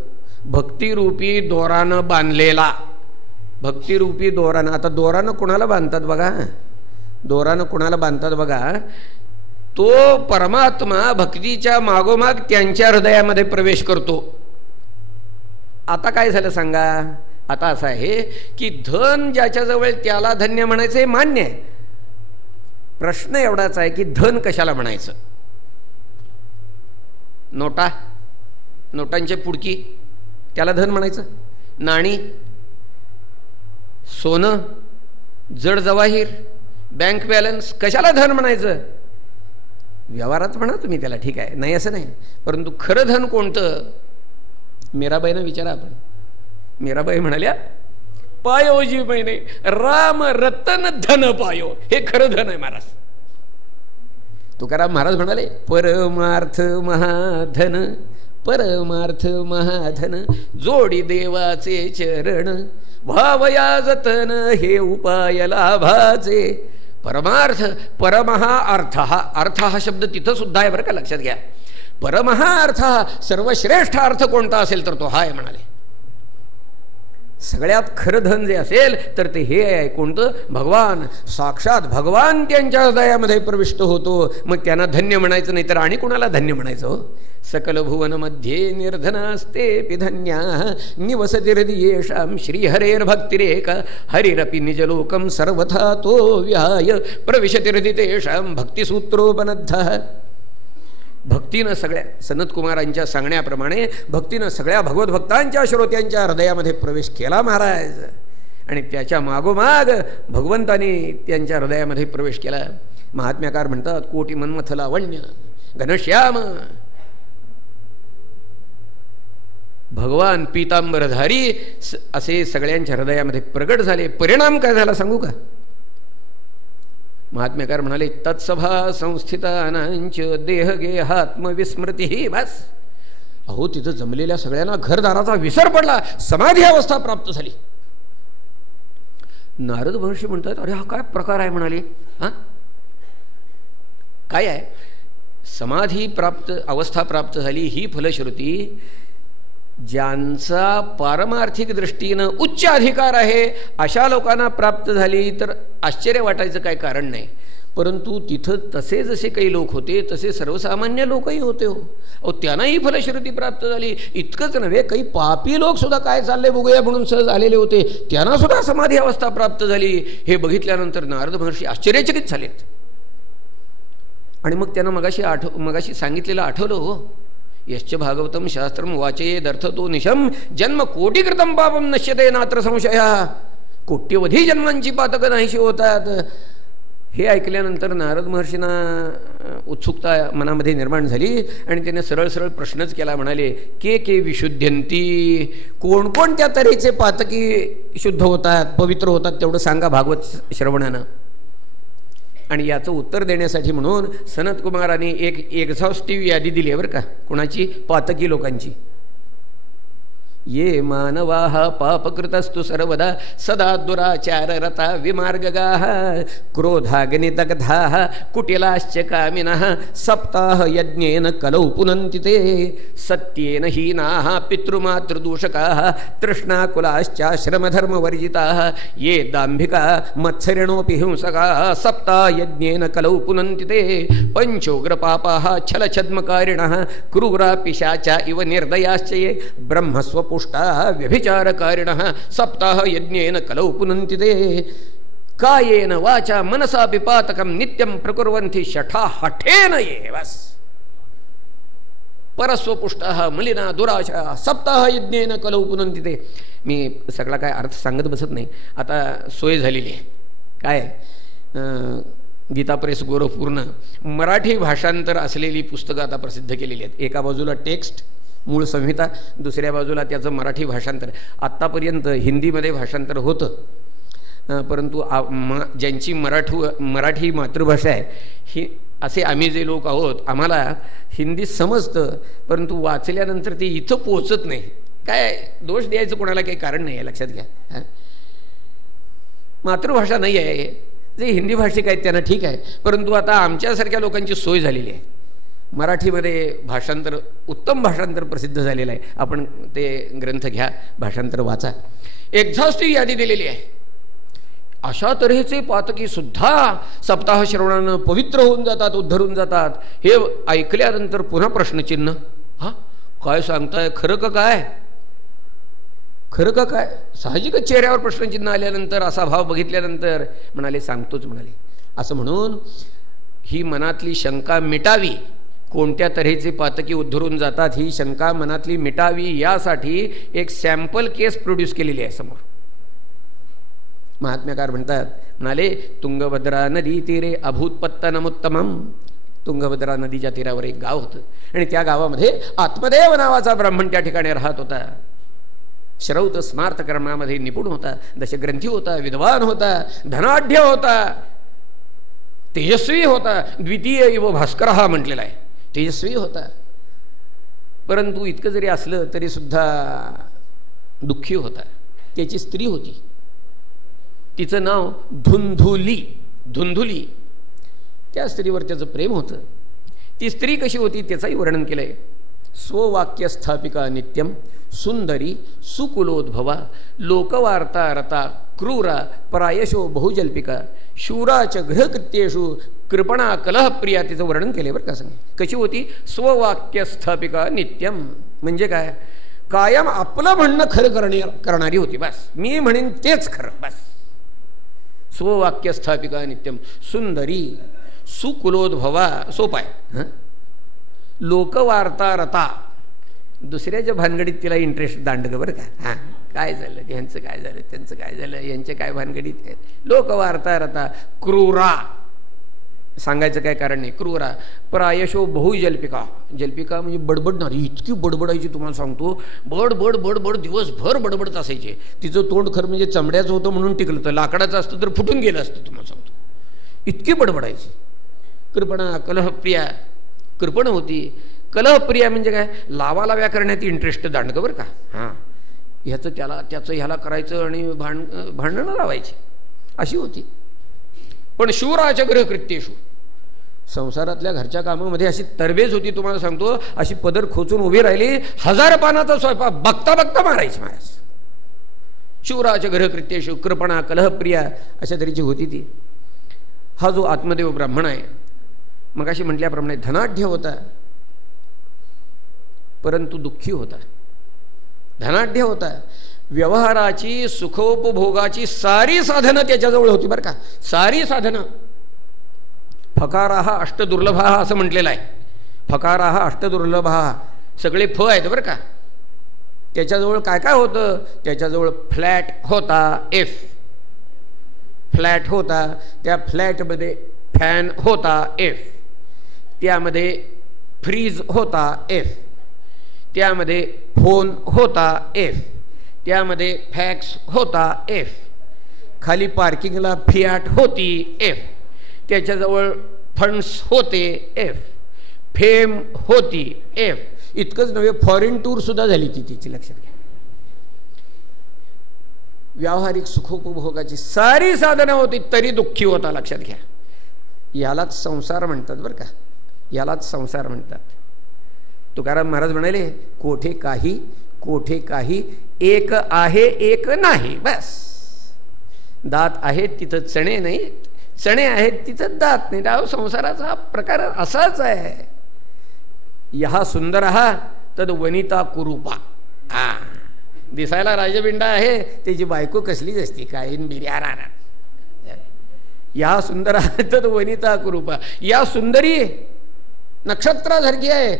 भक्तिरूपी दोरानं बांधलेला. भक्तिरूपी दोरानं, आता दोरानं कुणाला बांधतात बघा, दोरानं कुणाला बांधतात बघा, तो परमात्मा भक्तीच्या मागोमाग त्यांच्या हृदयामध्ये प्रवेश करतो. आता काय झालं सांगा, आता असं आहे की धन ज्याच्याजवळ त्याला धन्य म्हणायचं हे मान्य आहे. प्रश्न एवढाच आहे की धन कशाला म्हणायचं. नोटा, नोटांचे पुडकी, त्याला धन म्हणायचं. नाणी, सोनं, जड जवाहीर, बँक बॅलन्स, कशाला धन म्हणायचं. व्यवहारात म्हणा तुम्ही त्याला, ठीक आहे, नाही असं नाही, परंतु खरं धन कोणतं. मीराबाईनं विचारा आपण. मीराबाई म्हणाल्या पायो जी महिने राम रतन धन पायो, हे खरं धन आहे महाराज. तुकाराम महाराज म्हणाले परमार्थ महाधन, परमार्थ महाधन जोडी देवाचे चरण, भावया जतन हे उपाय लाभाचे. परमार्थ, परमहा अर्थ, हा अर्थ हा शब्द तिथं सुद्धा आहे बरं का, लक्षात घ्या. परमहा अर्थ, सर्वश्रेष्ठ अर्थ कोणता असेल तर तो हा आहे म्हणाले. सगळ्यात खरं धन जे असेल तर ते हे आहे, कोणतं. भगवान, साक्षात भगवान त्यांच्या हृदयामध्ये प्रविष्ट होतो, मग त्यांना धन्य म्हणायचं, नाही तर आणि कुणाला धन्य म्हणायचं. सकल भुवन मध्ये निर्धनास्ते पिधन्या निवसति हृदयेषां श्रीहरेर्भक्तिरेक हरिरपि निजलोकं सर्वथा तो व्याय प्रविशति हृदयेषां भक्तिसूत्रोपनद्धः. भक्तीनं सगळ्या सनत कुमारांच्या सांगण्याप्रमाणे भक्तीनं सगळ्या भगवत भक्तांच्या श्रोत्यांच्या हृदयामध्ये प्रवेश केला महाराज, आणि त्याच्या मागोमाग भगवंतानी त्यांच्या हृदयामध्ये प्रवेश केला. महात्म्याकार म्हणतात कोटी मन्मथ लावण्य घनश्याम भगवान पीतांबरधारी असे सगळ्यांच्या हृदयामध्ये प्रगट झाले. परिणाम काय झाला सांगू का. महात्म्यकार म्हणाले तत्सभा संस्थितानांच देहगेहात्मविस्मृती ही. बस, अहो तिथं जमलेल्या सगळ्यांना घरदाराचा विसर पडला, समाधी अवस्था प्राप्त झाली. नारद महर्षी म्हणतात अरे हा काय प्रकार आहे म्हणाले. हां काय आहे. समाधी प्राप्त अवस्था प्राप्त झाली ही फलश्रुती ज्यांचा पारमार्थिक दृष्टीनं उच्च अधिकार आहे अशा लोकांना प्राप्त झाली तर आश्चर्य वाटायचं काय कारण नाही. परंतु तिथं तसे जसे काही लोक होते तसे सर्वसामान्य लोकही होते हो. अहो त्यांनाही फलश्रुती प्राप्त झाली. इतकंच नव्हे, काही पापी लोक सुद्धा काय चालले बघूया म्हणून सहज आलेले होते, त्यांना सुद्धा समाधी अवस्था प्राप्त झाली. हे बघितल्यानंतर नारद महर्षी आश्चर्यचकित झालेत. आणि मग त्यांना मगाशी सांगितलेलं आठवलं हो. यश्च भागवतम शास्त्रम वाचयेदर्थ तो निशम जन्म कोटीकृतम पापम नश्यते नात्र संशया. कोट्यवधी जन्मांची पातकं नाहीशी होतात. हे ऐकल्यानंतर नारद महर्षींना उत्सुकता मनामध्ये निर्माण झाली आणि त्याने सरळ सरळ प्रश्नच केला. म्हणाले के विशुद्ध्यंती, कोणकोणत्या तऱ्हेचे पातकी शुद्ध होतात, पवित्र होतात तेवढं सांगा भागवत श्रवणानं. आणि याचं उत्तर देण्यासाठी म्हणून सनत कुमारांनी एक एक्झॉस्टिव्ह यादी दिली आहे बरं का. कोणाची. पातकी लोकांची. ये मानवाः पापकृतस्तु सर्वदा सदा दुराचार रता विमार्गगाः क्रोधाग्निदग्धाः कुटिलाश्च कामिनः सप्ताह यज्ञेन कलौ पुनन्ति ते सत्येन हीनाः पितृमातृदूषकाः तृष्णाकुलाश्चाश्रमधर्मवर्जिताः ये दाम्भिका मत्सरिणोऽपि हिंसकाः सप्ताह यज्ञेन कलौ पुनन्ति ते पंचोग्रपापाः छलछद्मकारिणः क्रूरा पिशाचा इव निर्दयाश्च ये ब्रह्मस्व पुष्टाः व्यभिचारकारिणः सप्ताह यज्ञेन कलौ पुनन्ति ते कायेन वाचा मनसा पिपातकं नित्यं प्रकुर्वन्ति शठा हठेन एव परस्वपुष्टाः मलिना दुराशा सप्ताह यज्ञेन कलौ पुनन्ति ते. मी सगळा काय अर्थ सांगत बसत नाही. आता सोय झालेली आहे. काय गीता प्रेस गोरखपूरनं मराठी भाषांतर असलेली पुस्तकं आता प्रसिद्ध केलेली आहेत. एका बाजूला टेक्स्ट मूळ संहिता, दुसऱ्या बाजूला त्याचं मराठी भाषांतर. आत्तापर्यंत हिंदीमध्ये भाषांतर होतं, परंतु ज्यांची मराठी मातृभाषा आहे ही असे आम्ही जे लोक आहोत, आम्हाला हिंदी समजतं, परंतु वाचल्यानंतर ते इथं पोचत नाही. काय दोष द्यायचं कोणाला काही कारण नाही आहे, लक्षात घ्या. मातृभाषा नाही आहे, जे हिंदी भाषिक आहेत त्यांना ठीक आहे, परंतु आता आमच्यासारख्या लोकांची सोय झालेली आहे. मराठीमध्ये भाषांतर, उत्तम भाषांतर प्रसिद्ध झालेलं आहे. आपण ते ग्रंथ घ्या, भाषांतर वाचा. एक्झॉस्टिव्ह यादी दिलेली आहे. अशा तऱ्हेचे पातकी सुद्धा सप्ताह श्रवणानं पवित्र होऊन जातात, उद्धरून जातात. हे ऐकल्यानंतर पुन्हा प्रश्नचिन्ह. हा काय सांगताय, खरं का काय, खरं का काय. साहजिकच चेहऱ्यावर प्रश्नचिन्ह आल्यानंतर, असा भाव बघितल्यानंतर म्हणाले सांगतोच म्हणाले. असं म्हणून ही मनातली शंका मिटावी, कोणत्या तऱ्हेचे पातकी उद्धरून जातात ही शंका मनातली मिटावी, यासाठी एक सॅम्पल केस प्रोड्यूस केलेली आहे समोर. महात्म्यकार म्हणतात, म्हणाले तुंगभद्रा नदी तीरे अभूतपत्तनमुत्तमम. तुंगभद्रा नदीच्या तीरावर एक गाव होतं आणि त्या गावामध्ये आत्मदेव नावाचा ब्राह्मण त्या ठिकाणी राहत होता. श्रौत स्मार्त कर्मामध्ये निपुण होता, दशग्रंथी होता, विद्वान होता, धनाढ्य होता, तेजस्वी होता. द्वितीय इव भास्कर हा म्हटलेला आहे, तेजस्वी होता. परंतु इतकं जरी असलं तरी सुद्धा दुःखी होता. त्याची स्त्री होती, तिचं नाव धुंधुली. धुंधुली, त्या स्त्रीवर त्याचं प्रेम होतं. ती स्त्री कशी होती त्याचंही वर्णन केलं आहे. स्ववाक्य स्थापिका नित्यम सुंदरी सुकुलोद्भवा लोकवार्ता रता क्रूरा प्रायशो बहुजल्पिका शूराच गृहकृत्येषु कृपणा कलहप्रिया. तिचं वर्णन केले बरं का. सांग कशी होती. स्ववाक्य स्थापिका नित्यम म्हणजे काय, कायम आपलं म्हणणं खरं करणारी होती. बस मी म्हणेन तेच खरं, बस. स्ववाक्य स्थापिका नित्यम सुंदरी सुकुलोद्भवा. सोपाय. लोकवार्ता रता, दुसऱ्याच्या भानगडीत तिला इंटरेस्ट दांडगं बरं का. हां काय झालं, ह्यांचं काय झालं, त्यांचं काय झालं, यांच्या काय भानगडीत आहेत. लोकवार्ता रता क्रूरा, सांगायचं काय कारण नाही. क्रूरा प्रायशो बहुजल्पिका. जल्पिका म्हणजे बडबडणारी, इतकी बडबडायची तुम्हाला सांगतो. बड बड बड बड दिवसभर बडबडत असायचे. तिचं तोंड खरं म्हणजे चमड्याचं होतं म्हणून टिकलं, तर लाकडाचं असतं तर फुटून गेलं असतं तुम्हाला सांगतो. इतकी बडबडायची. कृपणा कलहप्रिया, कृपण होती. कलहप्रिया म्हणजे काय, लावालाव्या करण्यात इंटरेस्ट दांडगं बरं का. हां ह्याचं त्याला, त्याचं ह्याला करायचं आणि भांडणं लावायची, अशी होती. पण शूराच्या गृहकृत्येषु, संसारातल्या घरच्या कामामध्ये अशी तरबेज होती तुम्हाला सांगतो. अशी पदर खोचून उभी राहिली, 1000 पानाचा स्वयंपाक बघता बघता मारायची महाराज. शूराच्या गृहकृत्येषु कृपणा कलहप्रिया अशा तऱ्हेची होती ती. हा जो आत्मदेव ब्राह्मण आहे, मग अशी म्हटल्याप्रमाणे धनाढ्य होता, परंतु दुःखी होता. धनाढ्य होता, व्यवहाराची सुखोपभोगाची सारी साधनं त्याच्याजवळ होती बरं का. सारी साधनं. फकाराः अष्टदुर्लभाः असं म्हटलेलं आहे. फकाराः अष्टदुर्लभाः, सगळे फ आहेत बरं का. त्याच्याजवळ काय काय होतं, त्याच्याजवळ फ्लॅट होता, एफ फ्लॅट होता. त्या फ्लॅटमध्ये फॅन होता, एफ. त्यामध्ये फ्रीज होता, एफ. त्यामध्ये फोन होता, एफ. त्यामध्ये फॅक्स होता, एफ. खाली पार्किंगला फियाट होती, एफ. त्याच्याजवळ फंड्स होते, एफ. फेम होती, एफ. इतकंच नव्हे, फॉरेन टूर सुद्धा झाली ती तिची, लक्षात घ्या. व्यावहारिक सुखोपभोगाची सारी साधनं होती, तरी दुःखी होता, लक्षात घ्या. यालाच संसार म्हणतात बरं का. यालाच संसार म्हणतात. तुकाराम महाराज म्हणाले, कोठे काही कोठे काही, एक आहे एक नाही. बस दात आहेत तिथं चणे नाही, चणे आहेत तिथं दात नाही. राव संसाराचा हा प्रकार असाच आहे. यहा सुंदर हा तद वनिता कुरूपा. हा दिसायला राजबिंडा आहे, त्याची बायको कसलीच असती, काय बिर्या राहणार. या सुंदर तद वनिता कुरूपा. या सुंदरी नक्षत्रासारखी आहे,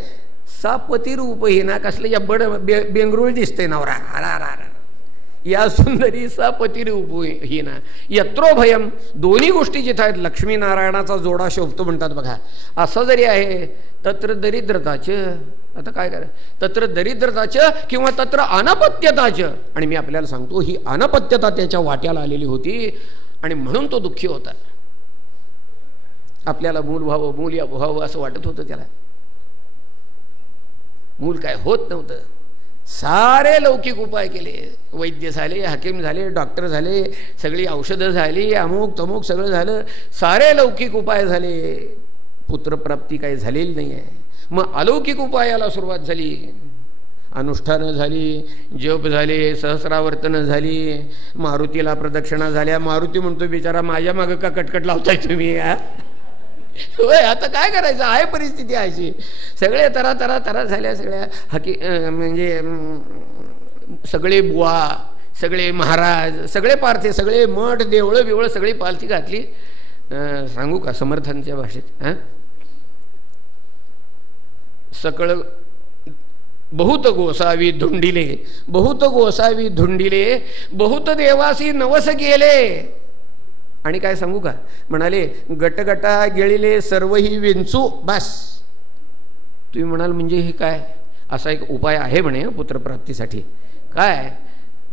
सापती रूप हिना. कसलं या बड बेंगरूळ दिसते नवरा. या सुंदरी सापती रूप हिना. यत्रो भयम, दोन्ही गोष्टी जिथं आहेत, लक्ष्मीनारायणाचा जोडा शोभतो म्हणतात बघा. असं जरी आहे, तत्र दरिद्रताचं, आता काय करा, तत्र दरिद्रताचं किंवा तत्र अनपत्यताचं. आणि मी आपल्याला सांगतो, ही अनपत्यता त्याच्या वाट्याला आलेली होती आणि म्हणून तो दुःखी होता. आपल्याला मूल व्हावं, मूल व्हावं असं वाटत होतं त्याला. मूल काय होत नव्हतं. सारे लौकिक उपाय केले, वैद्य झाले, हाकीम झाले, डॉक्टर झाले, सगळी औषधं झाली, अमुक तमुक सगळं झालं, सारे लौकिक उपाय झाले, पुत्रप्राप्ती काही झालेली नाही आहे. मग अलौकिक उपायाला सुरुवात झाली. अनुष्ठानं झाली, जप झाले, सहस्रावर्तनं झाली, मारुतीला प्रदक्षिणा झाल्या. मारुती म्हणतो बिचारा माझ्या मागं का कटकट लावताय तुम्ही? होय, आता काय करायचं, आहे परिस्थिती अशी. सगळे तरा तरा तरा झाल्या सगळ्या. म्हणजे सगळे बुवा, सगळे महाराज, सगळे पारथे, सगळे मठ देवळं बिवळं सगळी पालथी घातली. सांगू का समर्थांच्या भाषेत? सकळ बहुत गोसावी धुंडिले, बहुत गोसावी धुंडिले, बहुत देवासी नवस गेले. आणि काय सांगू का, म्हणाले गटगटा गेळिले सर्वही विंचू. बस. तुम्ही म्हणाल म्हणजे हे काय, असा एक उपाय आहे म्हणे पुत्रप्राप्तीसाठी. काय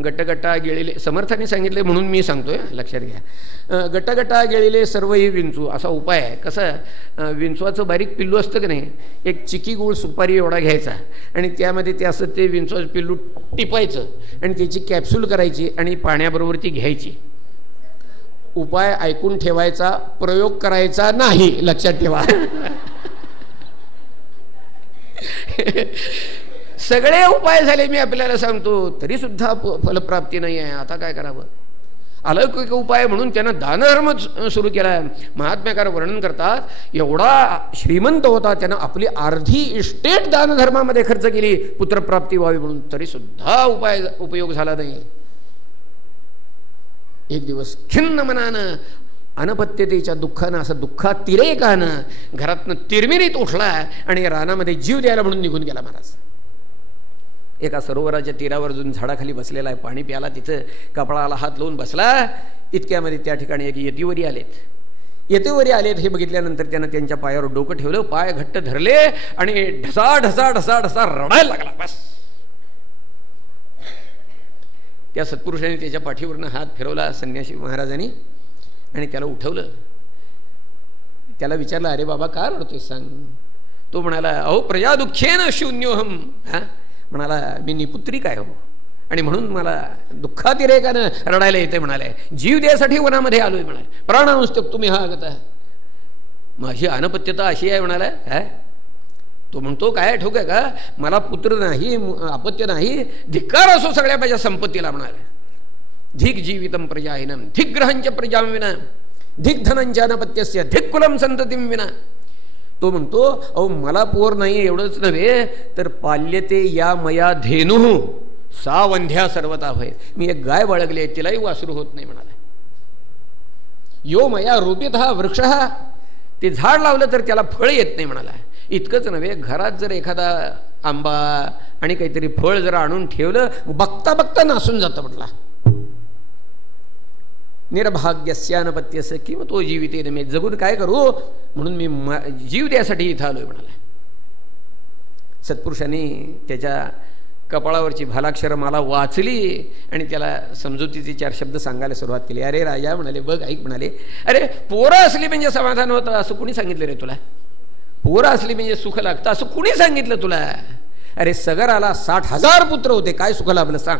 गटगटा गेळिले, समर्थाने सांगितले म्हणून मी सांगतोय, लक्षात घ्या. गटगटा गेळिले सर्वही विंचू असा उपाय आहे. कसं, विंचवाचं बारीक पिल्लू असतं की नाही, एक चिकी गुळ सुपारी एवढा घ्यायचा आणि त्यामध्ये ते असं ते विंचवाचं पिल्लू टिपायचं आणि त्याची कॅप्सूल करायची आणि पाण्याबरोबर ती घ्यायची. उपाय ऐकून ठेवायचा, प्रयोग करायचा नाही, लक्षात ठेवा. सगळे उपाय झाले मी आपल्याला सांगतो, तरी सुद्धा फलप्राप्ती नाही आहे. आता काय करावं? अलौकिक उपाय म्हणून त्यानं दानधर्म सुरू केला. महात्म्याकार वर्णन करतात, एवढा श्रीमंत होता, त्यानं आपली अर्धी इस्टेट दानधर्मामध्ये खर्च केली पुत्रप्राप्ती व्हावी म्हणून, तरी सुद्धा उपयोग झाला नाही. एक दिवस खिन्न मनानं, अनपत्यतेच्या दुःखानं, असं दुःखात तिरेकानं घरातनं तिरमिरीत उठला आणि रानामध्ये जीव द्यायला म्हणून निघून गेला महाराज. एका सरोवराच्या तीरावर अजून झाडाखाली बसलेला आहे, पाणी प्याला, तिथं कपाळाला हात लावून बसला. इतक्यामध्ये त्या ठिकाणी एक यतीवरी आलेत. हे बघितल्यानंतर त्यानं त्यांच्या पायावर डोकं ठेवलं, पाय घट्ट धरले आणि ढसा ढसा ढसा ढसा रडायला लागला. बस. त्या सत्पुरुषाने त्याच्या पाठीवरनं हात फिरवला संन्यासी महाराजांनी आणि त्याला उठवलं. त्याला विचारलं, अरे बाबा का रडतोय सांग? तो म्हणाला, अहो प्रजा दुःखेन शून्योहम. म्हणाला, मी निपुत्रिक आहे हो, आणि म्हणून मला दुःखातिरेकानं रडायला येते. म्हणाले, जीव द्यायसाठी वनामध्ये आलोय. म्हणाले, प्राणांस्तक तुम्ही हा आगता, माझी अनपत्यता अशी आहे. म्हणाला, काय? तो म्हणतो, काय ठोक आहे का, मला पुत्र नाही, अपत्य नाही, धिक्कार असो सगळ्या माझ्या संपत्तीला. म्हणाले, धिक जीवितम प्रजाहीनम, धिक ग्रहांच्या प्रजां विना, धिक धनांच्या अनपत्यस्य, धिक कुलम संततीम विना. तो म्हणतो, अहो मला पोर नाही एवढंच नव्हे, तर पाल्यते या मया धेनु सा वंध्या सर्वता भय. मी एक गाय बाळगली आहे, तिलाही वासरू होत नाही. म्हणाला, यो मया रोपित हा वृक्ष, ते झाड लावलं तर त्याला फळ येत नाही. म्हणाला, इतकंच नव्हे, घरात जर एखादा आंबा आणि काहीतरी फळ जर आणून ठेवलं, बघता बघता नासून जातं. म्हटला, निर्भाग्यस्यानपत्यस्य किंवा तो जीविते, मी जगून काय करू, म्हणून मी जीव द्यासाठी इथं आलोय. म्हणाला, सत्पुरुषांनी त्याच्या कपाळावरची भालाक्षर मला वाचली आणि त्याला समजुतीचे 4 शब्द सांगायला सुरुवात केली. अरे राजा, म्हणाले, बघ ऐक. म्हणाले, अरे पोरं असली म्हणजे समाधान होतं असं कुणी सांगितलं रे तुला? पोरं असली म्हणजे सुख लागतं असं कुणी सांगितलं तुला? अरे सगराला 60,000 पुत्र होते, काय सुख लाभलं सांग?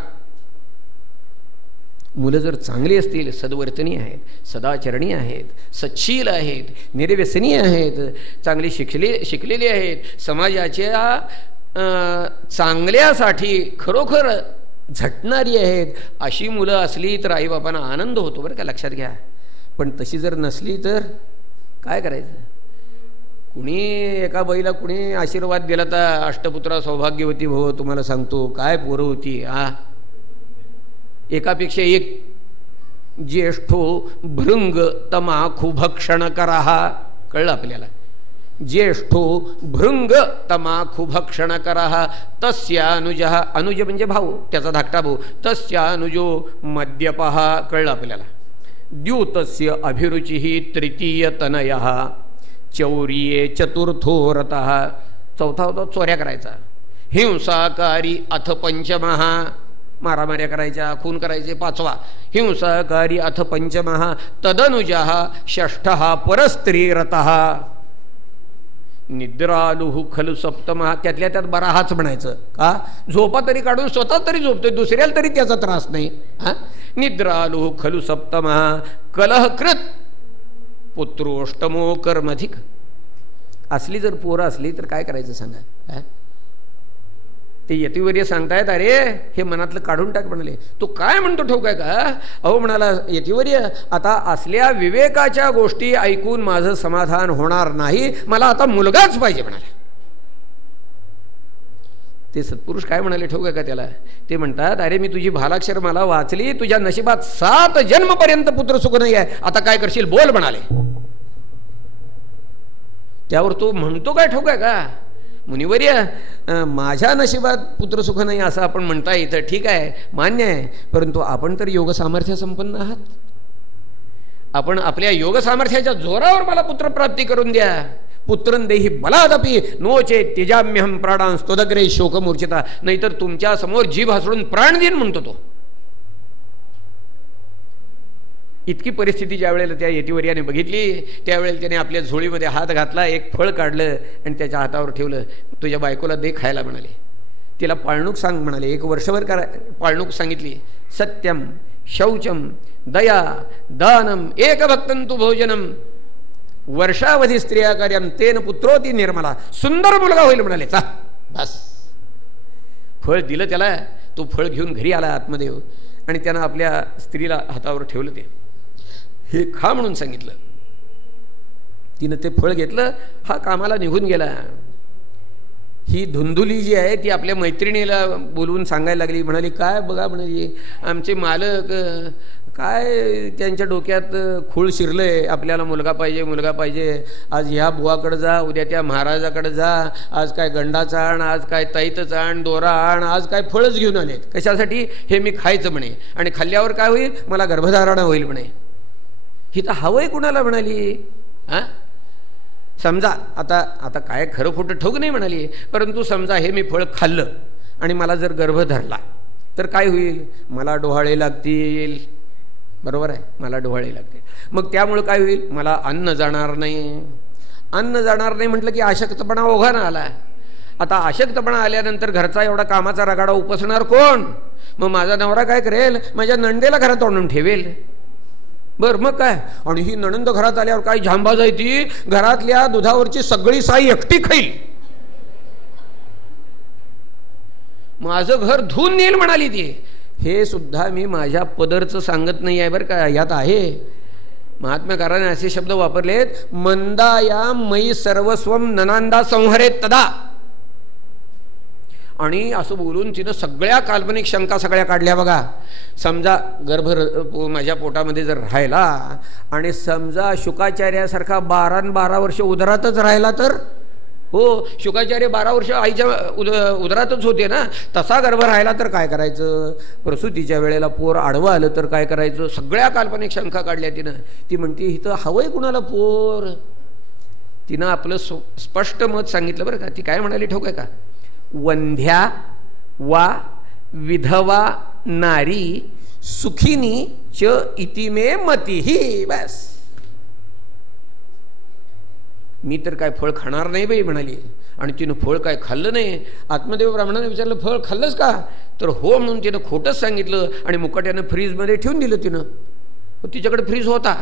मुलं जर चांगली असतील, सद्वर्तनी आहेत, सदाचरणी आहेत, सच्छील आहेत, निर्व्यसनी आहेत, चांगली शिकलेली आहेत, समाजाच्या चांगल्यासाठी खरोखर झटणारी आहेत, अशी मुलं असली तर आईबापांना आनंद होतो बरं का, लक्षात घ्या. पण तशी जर नसली तर काय करायचं? कुणी एका बाईला कुणी आशीर्वाद दिला तर अष्टपुत्रा सौभाग्यवती भव, तुम्हाला सांगतो काय पोरं होती. एकापेक्षा एक. ज्येष्ठो भृंग तमाखू भक्षण करा, कळलं आपल्याला? ज्येष्ठो भृंग तमाखू भक्षण करा, तस्या अनुजः, अनुज म्हणजे भाऊ, त्याचा धाकटा भाऊ, तस्या अनुजो मद्यपः, कळलं आपल्याला? द्यूतस्य अभिरुचिः तृतीय तनयः, चौर्ये चतुर्थो रतः, चौथा होता चोऱ्या करायचा. हिंसाकारी अथ पंचमः, मारामाऱ्या करायच्या, खून करायचे. 5वा हिंसाकारी अथ 5मः तदनुजः 6ठः परस्त्रीरतः निद्रालुः खलु 7मः. त्यातल्या त्यात बरा हाच म्हणायचं का, झोपा तरी काढून स्वतः तरी झोपतोय, दुसऱ्याला तरी त्याचा त्रास नाही. निद्रालुः खलु 7मः कलहकृत पुत्रोष्टमो कर्मधिक. असली जर पोरं असली तर काय करायचं सांगा. ते यतिवर्य सांगतायत, अरे हे मनातलं काढून टाक म्हणाले. तो काय म्हणतो ठोक आहे का. अहो म्हणाला यतिवर्य, आता असल्या विवेकाच्या गोष्टी ऐकून माझं समाधान होणार नाही, मला आता मुलगाच पाहिजे म्हणाला. ते सत्पुरुष काय म्हणाले ठोक आहे का त्याला. ते म्हणतात, अरे मी तुझी भालाक्षर मला वाचली, तुझ्या नशिबात 7 जन्मपर्यंत पुत्रसुख नाही आहे, आता काय करशील बोल म्हणाले. त्यावर तो म्हणतो काय ठोक आहे का, मुनिवर्य माझ्या नशिबात पुत्रसुख नाही असं आपण म्हणता येतं, ठीक आहे मान्य आहे, परंतु आपण तर योग सामर्थ्य संपन्न आहात. आपण आपल्या योग सामर्थ्याच्या जोरावर मला पुत्रप्राप्ती करून द्या. पुत्रं देहि बलादपि नोचे त्यजाम्यहं प्राणांस त्वदग्रे शोकमूर्छिता. नाहीतर तुमच्या समोर जीभ हसडून प्राण देईन म्हणतो तो. इतकी परिस्थिती ज्या वेळेला त्या यतिवर्याने बघितली त्यावेळेला त्याने आपल्या झोळीमध्ये हात घातला, एक फळ काढलं आणि त्याच्या हातावर ठेवलं. तुझ्या बायकोला दे खायला म्हणाले. तिला पाळणूक सांग म्हणाले. 1 वर्षभर पाळणूक सांगितली. सत्यम शौचम दया दानम एकभक्तंतु भोजनम वर्षावधी स्त्रिया कार्यम तेन पुत्रोती निर्मला. सुंदर मुलगा होईल म्हणाले. चा बस. फळ दिलं त्याला. तो फळ घेऊन घरी आला आत्मदेव आणि त्यानं आपल्या स्त्रीला हातावर ठेवलं. ते हे खा म्हणून सांगितलं. तिनं ते फळ घेतलं. हा कामाला निघून गेला. ही धुंदुली जी आहे ती आपल्या मैत्रिणीला बोलवून सांगायला लागली. म्हणाली, काय बघा म्हणाली, आमचे मालक काय त्यांच्या डोक्यात खूळ शिरलंय, आपल्याला मुलगा पाहिजे मुलगा पाहिजे. आज ह्या बुवाकडे जा, उद्या त्या महाराजाकडे जा, आज काय गंडाचा आण, आज काय तैतचा आण, दोरा आण, आज काय फळच घेऊन आलेत. कशासाठी, हे मी खायचं म्हणे, आणि खाल्ल्यावर काय होईल, मला गर्भधारणा होईल म्हणे. ही तर हवंय कुणाला म्हणाली. समजा आता आता काय खरं खोटं ठोक नाही म्हणाली, परंतु समजा हे मी फळ खाल्लं आणि मला जर गर्भ धरला तर काय होईल, मला डोहाळे लागतील. बरोबर आहे, मला डोहाळे लागतील. मग त्यामुळं काय होईल, मला अन्न जाणार नाही. अन्न जाणार नाही म्हटलं की अशक्तपणा ओघानं आला. आता अशक्तपणा आल्यानंतर घरचा एवढा कामाचा रगाडा उपसणार कोण. मग माझा नवरा काय करेल, माझ्या नणंदेला घरात आणून ठेवेल. बरं मग काय, आणि ही नणंद घरात आल्यावर काय झांबाज आहे, ती घरातल्या दुधावरची सगळी साई एकटी खाईल. माझं घर धुवून नेईल म्हणाली ती. हे सुद्धा मी माझ्या पदरचं सांगत नाही आहे बरं का, यात आहे. महात्म्याकाराने असे शब्द वापरलेत, मंदाया मयी सर्वस्वम ननांदा संहरेत तदा. आणि असं बोलून तिनं सगळ्या काल्पनिक शंका सगळ्या काढल्या बघा. समजा गर्भ माझ्या पोटामध्ये जर राहिला आणि समजा शुकाचार्यासारखा 12 वर्ष उदरातच राहिला तर, हो शुकाचार्य 12 वर्ष आईच्या उदरातच होते ना, तसा गर्भ राहिला तर काय करायचं, प्रसूतीच्या वेळेला पोर आडवं आलं तर काय करायचं, सगळ्या काल्पनिक शंका काढल्या तिनं. ती म्हणते इथं हवंय कुणाला पोर. तिनं आपलं स्पष्ट मत सांगितलं बरं का. ती काय म्हणाली ठाऊक आहे का, वंध्या वा विधवा नारी सुखिनी च इति मे मतिही. बस, मी तर काय फळ खाणार नाही बाई म्हणाली. आणि तिनं फळ काय खाल्लं नाही. आत्मदेव ब्राह्मणाने विचारलं, फळ खाल्लंस का, तर हो म्हणून तिनं खोटंच सांगितलं आणि मुकाट्यानं फ्रीजमध्ये ठेवून दिलं. तिनं तिच्याकडे फ्रीज होता,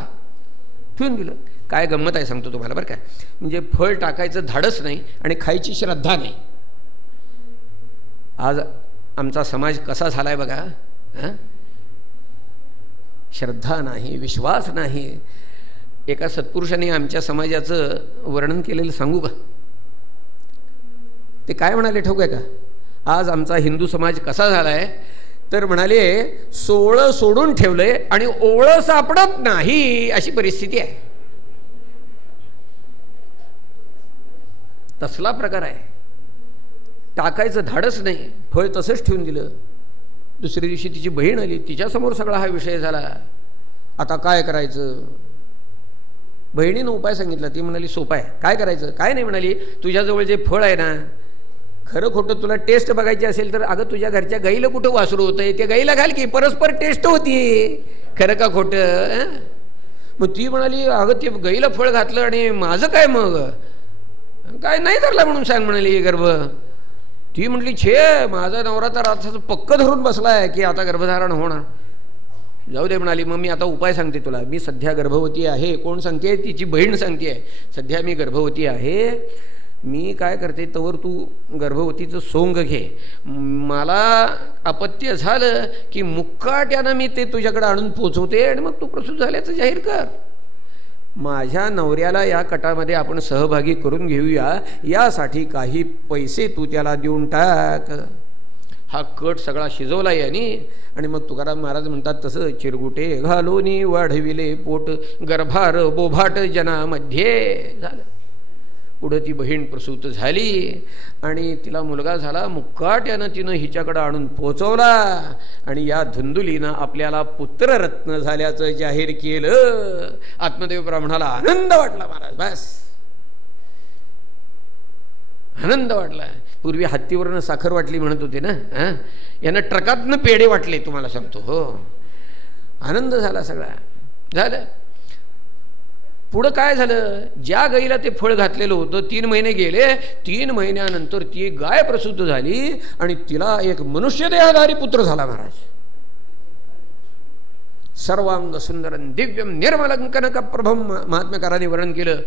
ठेवून दिलं. काय गंमत आहे सांगतो तुम्हाला बरं काय. म्हणजे फळ टाकायचं धाडस नाही आणि खायची श्रद्धा नाही. आज आमचा समाज कसा झालाय बघा. श्रद्धा नाही, विश्वास नाही. एका सत्पुरुषाने आमच्या समाजाचं वर्णन केलेलं सांगू का. ते काय म्हणाले ठाऊक आहे का, आज आमचा हिंदू समाज कसा झालाय तर म्हणाले, सोळं सोडून ठेवलंय आणि ओळं सापडत नाही अशी परिस्थिती आहे. तसला प्रकार आहे. टाकायचं धाडस नाही, फळ तसंच ठेवून दिलं. दुसऱ्या दिवशी तिची बहीण आली, तिच्यासमोर सगळा हा विषय झाला. आता काय करायचं. बहिणीनं उपाय सांगितला. ती म्हणाली सोपा आहे. काय करायचं, काय नाही म्हणाली, तुझ्याजवळ जे फळ आहे ना खरं खोटं तुला टेस्ट बघायची असेल तर अगं तुझ्या घरच्या गाईला कुठं वासरू होतंय, ते गाईला घाल की परस्पर टेस्ट होती, खरं का खोटं. मग ती म्हणाली अगं ते गाईला फळ घातलं आणि माझं काय, मग काय नाही धरला म्हणून सांग म्हणाली गर्भ. ती म्हटली छे माझा नवरा तर आता पक्क धरून बसलाय की आता गर्भधारण होणार. जाऊ दे म्हणाली, मग मी आता उपाय सांगते तुला. मी सध्या गर्भवती आहे. कोण सांगते? तिची बहीण सांगते सध्या मी गर्भवती आहे. मी काय करते तवर तू गर्भवतीचं सोंग घे. मला अपत्य झालं की मुक्काट्यानं मी ते तुझ्याकडे आणून पोचवते आणि मग तू प्रसूत झाल्याचं जाहीर कर. माझ्या नवऱ्याला या कटामध्ये आपण सहभागी करून घेऊया, यासाठी काही पैसे तू त्याला देऊन टाक. हा कट सगळा शिजवला याने. आणि मग तुकाराम महाराज म्हणतात तसं चिरगुटे घालूनी वाढविले पोट गर्भार बोभाट जनामध्ये झालं. पुढं ती बहीण प्रसूत झाली आणि तिला मुलगा झाला. मुक्काट्यानं तिनं हिच्याकडं आणून पोचवला आणि या धुंदुलीनं आपल्याला पुत्ररत्न झाल्याचं जाहीर केलं. आत्मदेव ब्राह्मणाला आनंद वाटला महाराज, बस आनंद वाटला. पूर्वी हत्तीवरनं साखर वाटली म्हणत होते ना, यांना ट्रकातनं पेढे वाटले तुम्हाला सांगतो. हो, आनंद झाला सगळा. झालं. पुढं काय झालं? ज्या गाईला ते फळ घातलेलं होतं 3 महिने गेले. 3 महिन्यानंतर ती गाय प्रसूत झाली आणि तिला एक मनुष्य देहाधारी पुत्र झाला महाराज. सर्वांग सुंदरं दिव्यम निर्मलं कनकप्रभम महात्म्यकाराने वर्णन केलं.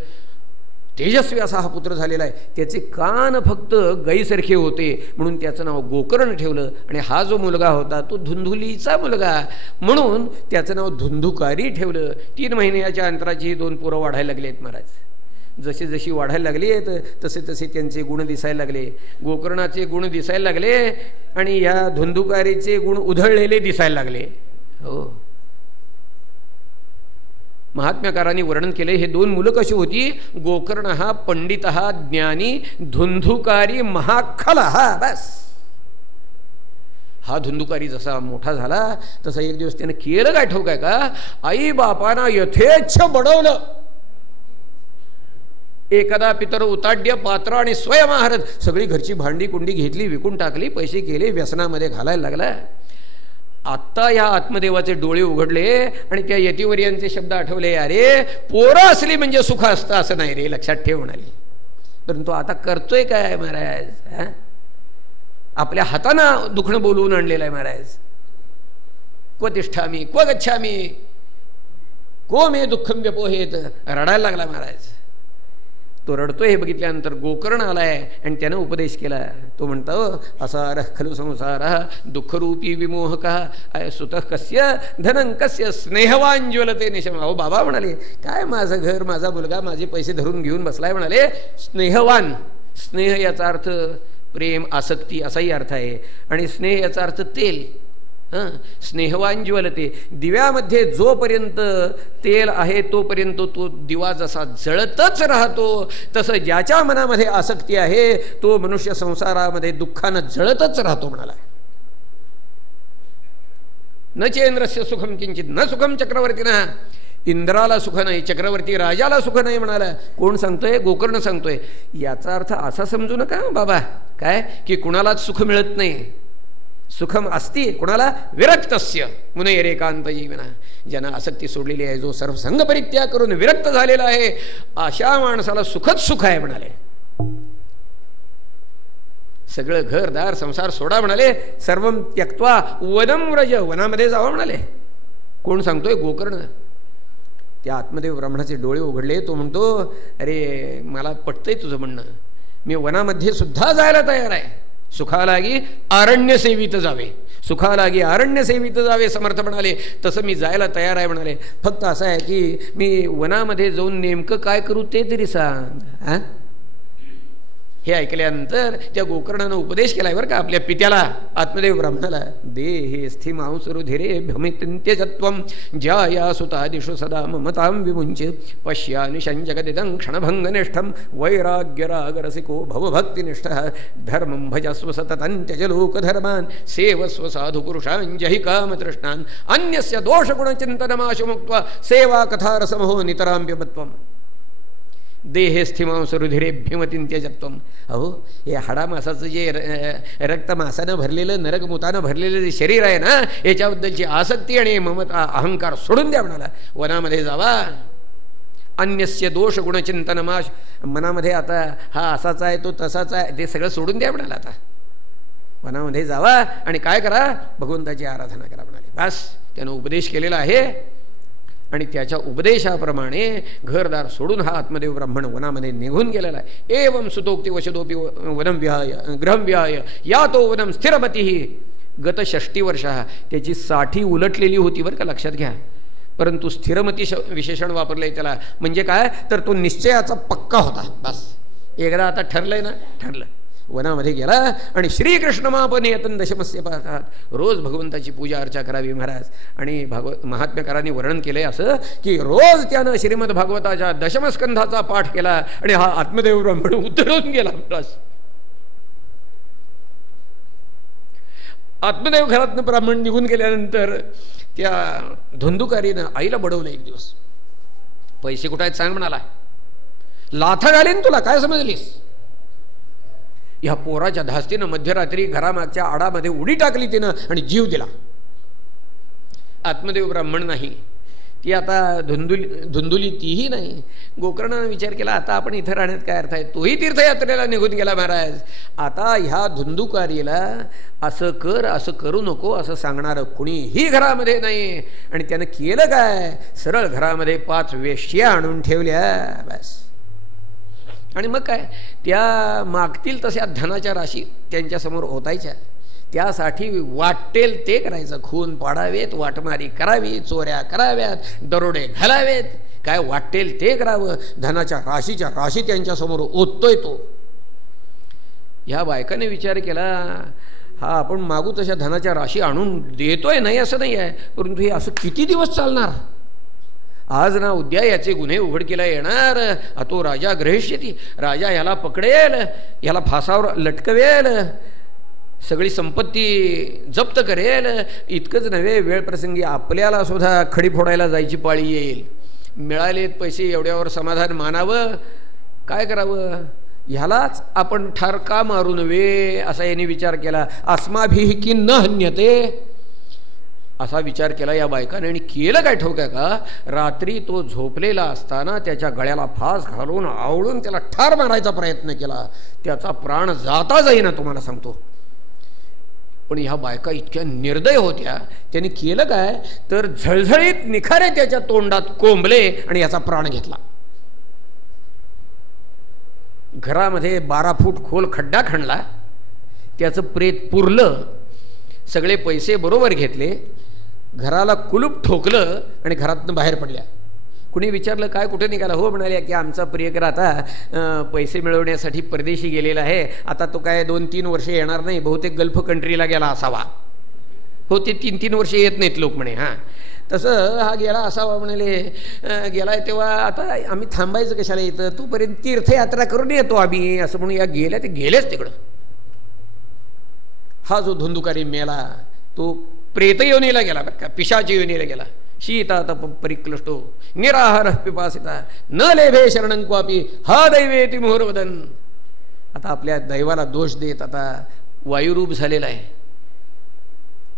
तेजस्वी असा हा पुत्र झालेला आहे. त्याचे कान फक्त गाईसारखे होते म्हणून त्याचं नाव गोकर्ण ठेवलं. आणि हा जो मुलगा होता तो धुंधुलीचा मुलगा म्हणून त्याचं नाव धुंधुकारी ठेवलं. 3 महिन्याच्या अंतराची 2 पोरं वाढायला लागली आहेत महाराज. जशी जशी वाढायला लागली आहेत तसे तसे त्यांचे गुण दिसायला लागले. गोकर्णाचे गुण दिसायला लागले आणि ह्या धुंधुकारीचे गुण उधळलेले दिसायला लागले. हो, महात्म्यकारांनी वर्णन केले. हे 2 मुलं कशी होती? गोकर्ण हा पंडित हा ज्ञानी, धुंधुकारी महाखल हा. बस हा धुंधुकारी जसा मोठा झाला तसा एक दिवस त्यानं केलं काय ठाऊक आहे का? आई बापांना यथेच्छ बडवलं. एकदा पितर उताड्य पात्र आणि स्वयंआहारत सगळी घरची भांडी कुंडी घेतली, विकून टाकली, पैसे केले, व्यसनामध्ये घालायला लागला. आत्ता या आत्मदेवाचे डोळे उघडले आणि त्या यतिवर्यांचे शब्द आठवले. अरे पोरं असली म्हणजे सुख असतं असं नाही रे, लक्षात ठेव म्हणाले. परंतु आता करतोय काय महाराज? आपल्या हातानं दुखणं बोलवून आणलेलं आहे महाराज. क्व तिष्ठामी क्व गच्छामी को मे दुःखम व्यपोहेत. रडायला लागला महाराज. तो रडतोय हे बघितल्यानंतर गोकर्ण आलाय आणि त्यानं उपदेश केला. तो म्हणतो असारः खलु संसारः दुःखरूपी विमोहकः सुतः कस्य धनं कस्य स्नेहवान ज्वलते निशम. अहो बाबा म्हणाले काय माझं घर माझा मुलगा माझे पैसे धरून घेऊन बसलाय म्हणाले. स्नेहवान, स्नेह याचा अर्थ प्रेम आसक्ती असाही अर्थ आहे आणि स्नेह याचा अर्थ तेल. स्नेहवान ज्वलते. दिव्यामध्ये जोपर्यंत तेल आहे तोपर्यंत तो दिवा जसा जळतच राहतो तसं ज्याच्या मनामध्ये आसक्ती आहे तो मनुष्य संसारामध्ये दुःखानं जळतच राहतो म्हणाला. न चेंद्रस्य सुखम किंचित न सुखम चक्रवर्तीना. इंद्राला सुख नाही, चक्रवर्ती राजाला सुख नाही म्हणाला. कोण सांगतोय? गोकर्ण सांगतोय. याचा अर्थ असा समजू नका बाबा काय की कुणालाच सुख मिळत नाही. सुखम अस्ति कुणाला? विरक्तस्य मुनैरेकांत जीवना. ज्यानं आसक्ती सोडलेली आहे, जो सर्व संग परित्याग करून विरक्त झालेला आहे, अशा माणसाला सुखच सुख आहे म्हणाले. सगळं घरदार संसार सोडा म्हणाले. सर्वम त्यक्त्वा वनम व्रज. वनामध्ये जावं म्हणाले. कोण सांगतोय? गोकर्ण. त्या आत्मदेव ब्राह्मणाचे डोळे उघडले. तो म्हणतो अरे मला पटतंय तुझं म्हणणं, मी वनामध्ये सुद्धा जायला तयार आहे. सुखालागी आरण्य सेवित जावे, सुखालागी आरण्य सेवित जावे समर्थ म्हणाले. तसं मी जायला तयार आहे म्हणाले. फक्त असं आहे की मी वनामध्ये जाऊन नेमकं काय करू ते तरी सांग. हे ऐकल्यानंतर त्या गोकर्णानं उपदेश केलाय बरं का आपल्या पित्याला आत्मदेव ब्राह्मणाला. देहे स्थिमांसुरुधिरे भ्रमित्यजत्वं ज्या सुतादिषु सदा ममतां विमुंच पश्यानिशं जगदिदं क्षणभंगनिष्ठं वैराग्यरागरसिको भवभक्तिनिष्ठः धर्मं भजस्व सततं त्यज लोकधर्मान् सेवस्व साधुपुरुषान् जहि कामतृष्णान् अन्यस्य दोषगुणचिन्तनमाशु मुक्त्वा सेवा कथारसमहो नितरां व्यमत्वम्. देहे स्थिमांस रुधिरे भीमतिंत्यजत्वम. अहो, हे हाडामासाचं जे रक्तमासानं भरलेलं नरकमुतानं भरलेलं जे शरीर आहे ना, याच्याबद्दलची आसक्ती आणि ममता अहंकार सोडून द्या म्हणाला. वनामध्ये जावा. अन्यस्य दोष गुणचिंतनमाश. मनामध्ये आता हा असाच आहे तो तसाच आहे ते सगळं सोडून द्या म्हणाला. आता वनामध्ये जावा आणि काय करा, भगवंताची आराधना करा म्हणाले. बस त्यानं उपदेश केलेला आहे आणि त्याच्या उपदेशाप्रमाणे घरदार सोडून हा आत्मदेव ब्राह्मण वनामध्ये निघून गेलेला आहे. एवं सुतोक्ती वशदोपी वनं विहाय गृहं विहाय या तो वनं स्थिरमतीही गत 60 वर्ष. त्याची 60 उलटलेली होती बरं का, लक्षात घ्या. परंतु स्थिरमती विशेषण वापरलंय त्याला. म्हणजे काय तर तो निश्चयाचा पक्का होता. बस एकदा आता ठरलंय ना, ठरलं. वनामध्ये गेला आणि श्रीकृष्णमापनियतन दशमस्य पाहतात. रोज भगवंताची पूजा अर्चा करावी महाराज. आणि महात्म्यकारांनी वर्णन केलंय असं की रोज त्यानं श्रीमद भागवताच्या दशमस्कंधाचा पाठ केला आणि हा आत्मदेव ब्राह्मण उतरून गेला महाराज. आत्मदेव घरातनं ब्राह्मण निघून गेल्यानंतर त्या धुंदुकारीनं आईला बडवलं एक दिवस. पैसे कुठे आहेत सांग म्हणाला. लाथा घालीन तुला, काय समजलीस. ह्या पोराच्या धास्तीनं मध्यरात्री घरामागच्या आडामध्ये उडी टाकली तिनं आणि जीव दिला. आत्मदेव ब्राह्मण नाही, ती आता धुंदुली तीही नाही. गोकर्णानं विचार केला आता आपण इथं राहण्यात काय अर्थ आहे. तोही तीर्थयात्रेला निघून गेला महाराज. आता ह्या धुंदुकारीला असं कर असं करू नको असं सांगणारं कुणीही घरामध्ये नाही. आणि त्यानं केलं काय, सरळ घरामध्ये 5 वेश्या आणून ठेवल्या. बस. आणि मग काय, त्या मागतील तशा धनाच्या राशी त्यांच्यासमोर ओतायच्या. त्यासाठी वाटेल ते करायचं. खून पाडावेत, वाटमारी करावी, चोऱ्या कराव्यात, दरोडे घालावेत, काय वाटेल ते करावं. धनाच्या राशीच्या राशी त्यांच्यासमोर ओततोय तो. ह्या बायकाने विचार केला हा आपण मागू तशा धनाच्या राशी आणून देतोय नाही असं नाही आहे, परंतु हे असं किती दिवस चालणार. आज ना उद्या याचे गुन्हे उघडकीला येणार. तो राजा ग्रहिष्यती. राजा याला पकडेल, याला फासावर लटकवेल, सगळी संपत्ती जप्त करेल. इतकंच नव्हे, वेळ प्रसंगी आपल्याला सुद्धा खडी फोडायला जायची पाळी येईल. मिळालेत पैसे एवढ्यावर समाधान मानावं, काय करावं. ह्यालाच आपण ठार का मारू नव्हे असा यांनी विचार केला. अस्माभिः की न हन्यते असा विचार केला या बायकाने. आणि केलं काय ठाऊक आहे का, रात्री तो झोपलेला असताना त्याच्या गळ्याला फास घालून आवळून त्याला ठार मारायचा प्रयत्न केला. त्याचा प्राण जाता जाईना तुम्हाला सांगतो. पण ह्या बायका इतक्या निर्दय होत्या. त्यांनी केलं काय तर झळझळीत निखारे त्याच्या तोंडात कोंबले आणि याचा प्राण घेतला. घरामध्ये 12 फूट खोल खड्डा खणला, त्याचं प्रेत पुरलं, सगळे पैसे बरोबर घेतले, घराला कुलूप ठोकलं आणि घरातनं बाहेर पडल्या. कुणी विचारलं काय कुठे निघाला. हो म्हणाले की आमचा प्रियकर आता पैसे मिळवण्यासाठी परदेशी गेलेला आहे. आता तो काय 2-3 वर्षे येणार नाही, बहुतेक गल्फ कंट्रीला गेला असावा. हो, ते 3-3 वर्षे येत नाहीत लोक म्हणे. हां, तसं हा गेला असावा म्हणाले. गेलाय तेव्हा आता आम्ही थांबायचं कशाला इथं, तोपर्यंत तीर्थयात्रा करून येतो आम्ही असं म्हणून या गेल्या. ते गेलेच तिकडं. हा जो धुंदुकारी मेला तो प्रेत योनीला गेला बरं का, पिशाची योनीला गेला. शीता तप परिक्लष्टो निराहार पिपासिता न लेभे शरणं क्वापी हा दैवेती मोहरवदन. आता आपल्या दैवाला दोष देत आता वायुरूप झालेला आहे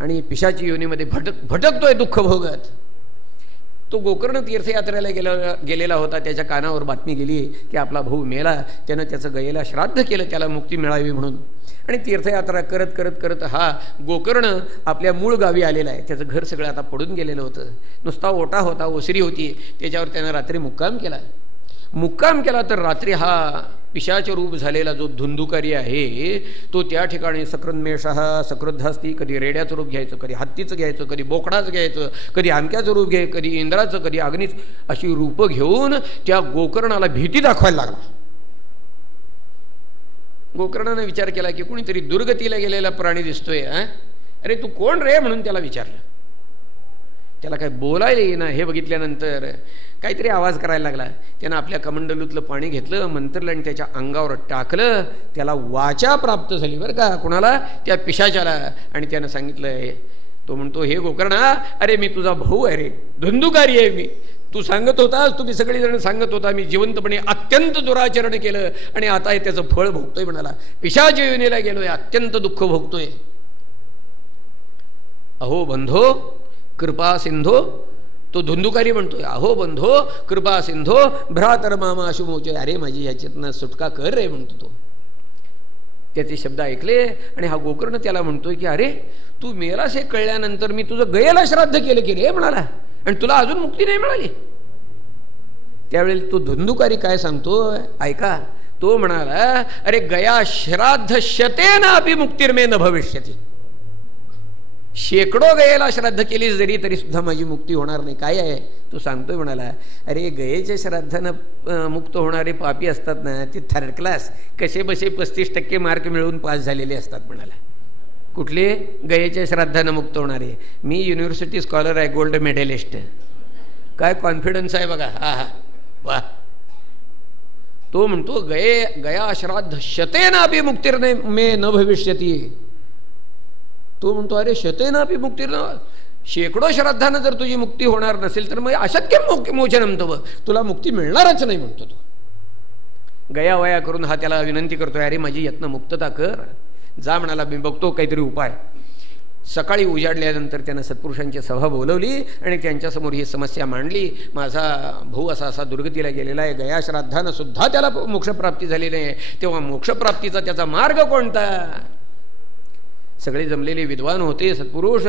आणि पिशाची योनीमध्ये भटकतोय दुःख भोगत. तो गोकर्ण तीर्थयात्रेला गेलेला होता. त्याच्या कानावर बातमी गेली की आपला भाऊ मेला. त्यानं त्याचं गयेला श्राद्ध केलं त्याला मुक्ती मिळावी म्हणून. आणि तीर्थयात्रा करत करत करत हा गोकर्ण आपल्या मूळ गावी आलेला आहे. त्याचं घर सगळं आता पडून गेलेलं होतं. नुसता ओटा होता, ओसरी होती, त्याच्यावर त्यानं रात्री मुक्काम केला. मुक्काम केला तर रात्री हा पिशाच रूप झालेला जो धुंदुकारी आहे तो त्या ठिकाणी सकृन्मेषः सकृद्धास्ती. कधी रेड्याचं रूप घ्यायचं, कधी हत्तीचं घ्यायचं, कधी बोकडाचं घ्यायचं, कधी आमक्याचं रूप घ्यायचं, कधी इंद्राचं, कधी अग्नीचं, अशी रूपं घेऊन त्या गोकर्णाला भीती दाखवायला लागला. गोकर्णाने विचार केला की कुणीतरी दुर्गतीला गेलेला प्राणी दिसतोय. अरे तू कोण रे म्हणून त्याला विचारलं. त्याला काय बोलायला येईना. हे बघितल्यानंतर काहीतरी आवाज करायला लागला. त्यानं आपल्या कमंडलूतलं पाणी घेतलं, मंत्रलं आणि त्याच्या अंगावर टाकलं. त्याला वाचा प्राप्त झाली बरं का. कुणाला? त्या पिशाच्याला. आणि त्यानं सांगितलं, तो म्हणतो हे गोकर्णा, अरे मी तुझा भाऊ आहे रे, धुंदुकारी आहे मी. तू सांगत होतास, तुम्ही सगळेजण सांगत होता मी जिवंतपणे अत्यंत दुराचरण केलं आणि आता त्याचं फळ भोगतोय म्हणाला. पिशाच योनीला गेलोय, अत्यंत दुःख भोगतोय. अहो बंधो कृपा सिंधो, तो धुंदुकारी म्हणतोय, अहो बंधो कृपा सिंधो भ्रातर मामा शुमोचे. अरे माझी ह्याच्यातनं सुटका कर रे म्हणतो तो. त्याचे शब्द ऐकले आणि हा गोकर्ण त्याला म्हणतोय की अरे तू मेलास हे कळल्यानंतर मी तुझं गयेला श्राद्ध केलं की रे म्हणाला, आणि तुला अजून मुक्ती नाही मिळाली. त्यावेळेला तो धुंदुकारी काय सांगतो ऐका. तो म्हणाला अरे गया श्राद्ध शतेनापि मुक्तिर्मे न भविष्यती. शेकडो गयेला श्राद्ध केली जरी तरी सुद्धा माझी मुक्ती होणार नाही. काय आहे तो सांगतोय म्हणाला अरे गयेच्या श्राद्धानं मुक्त होणारे पापी असतात ना ते थर्ड क्लास कसे बसे 35% मार्क मिळवून पास झालेले असतात म्हणाला. कुठले? गयेच्या श्राद्धानं मुक्त होणारे. मी युनिव्हर्सिटी स्कॉलर आहे, गोल्ड मेडलिस्ट. काय कॉन्फिडन्स आहे बघा. हा हा वा. तो म्हणतो गया श्राद्ध शतेनापि मुक्तिर्ने मे न भविष्यती. तो म्हणतो अरे शतेनापि मुक्तिर्न, शेकडो श्राद्धानं जर तुझी मुक्ती होणार नसेल तर मग अशक्य मोचनम तव, तुला मुक्ती मिळणारच नाही म्हणतो तो. गया वया करून हा त्याला विनंती करतोय अरे माझी यत्न मुक्तता कर. जा म्हणाला, मी बघतो काहीतरी उपाय. सकाळी उजाडल्यानंतर त्यानं सत्पुरुषांची सभा बोलवली आणि त्यांच्यासमोर ही समस्या मांडली. माझा भाऊ असा असा दुर्गतीला गेलेला आहे, गया श्राद्धानं सुद्धा त्याला मोक्षप्राप्ती झाली नाही, तेव्हा मोक्षप्राप्तीचा त्याचा मार्ग कोणता? सगळे जमलेले विद्वान होते, सत्पुरुष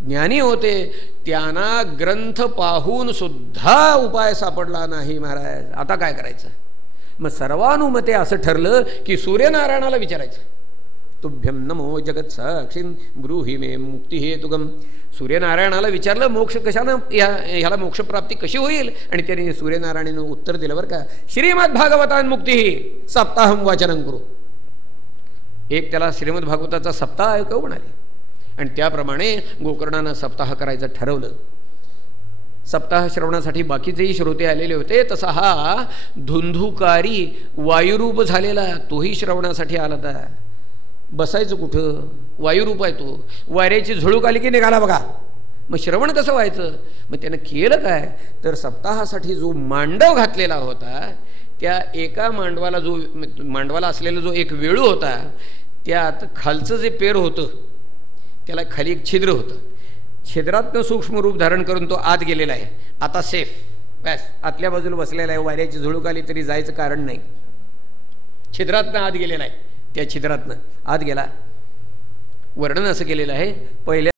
ज्ञानी होते, त्यांना ग्रंथ पाहून सुद्धा उपाय सापडला नाही महाराज. आता काय करायचं? मग सर्वानुमते असं ठरलं की सूर्यनारायणाला विचारायचं. तुभ्यम नमो जगत साक्षीं ब्रूहि मे मुक्ती हेतुगम. सूर्यनारायणाला विचारलं मोक्ष कशानं, ह्याला मोक्षप्राप्ती कशी होईल? आणि त्याने सूर्यनारायणानं उत्तर दिलं बरं का, श्रीमद भागवतान मुक्ती सप्ताहम वाचनं करू. एक त्याला श्रीमद भागवताचा सप्ताह ऐकव म्हणाले आणि त्याप्रमाणे गोकर्णानं सप्ताह करायचं ठरवलं. सप्ताह श्रवणासाठी बाकीचेही श्रोते आलेले होते. तसा हा धुंधुकारी वायुरूप झालेला तोही श्रवणासाठी आला होता. बसायचं कुठं? वायुरूप आहे तो. वाऱ्याची झुळूक आली की निघाला बघा. मग श्रवण कसं व्हायचं? मग त्यानं केलं काय तर सप्ताहासाठी जो मांडव घातलेला होता त्या एका मांडवाला असलेला जो एक वेळू होता त्यात खालचं जे पेर होतं त्याला खाली एक छिद्र होतं. छिद्रातनं सूक्ष्म रूप धारण करून तो आत गेलेला आहे. आता सेफ, बस आतल्या बाजूला बसलेला आहे. वाऱ्याची झुळूक आली तरी जायचं कारण नाही. छिद्रातनं आत गेलेला आहे. त्या छिद्रातनं आत गेला. वर्णन असं केलेलं आहे. पहिल्या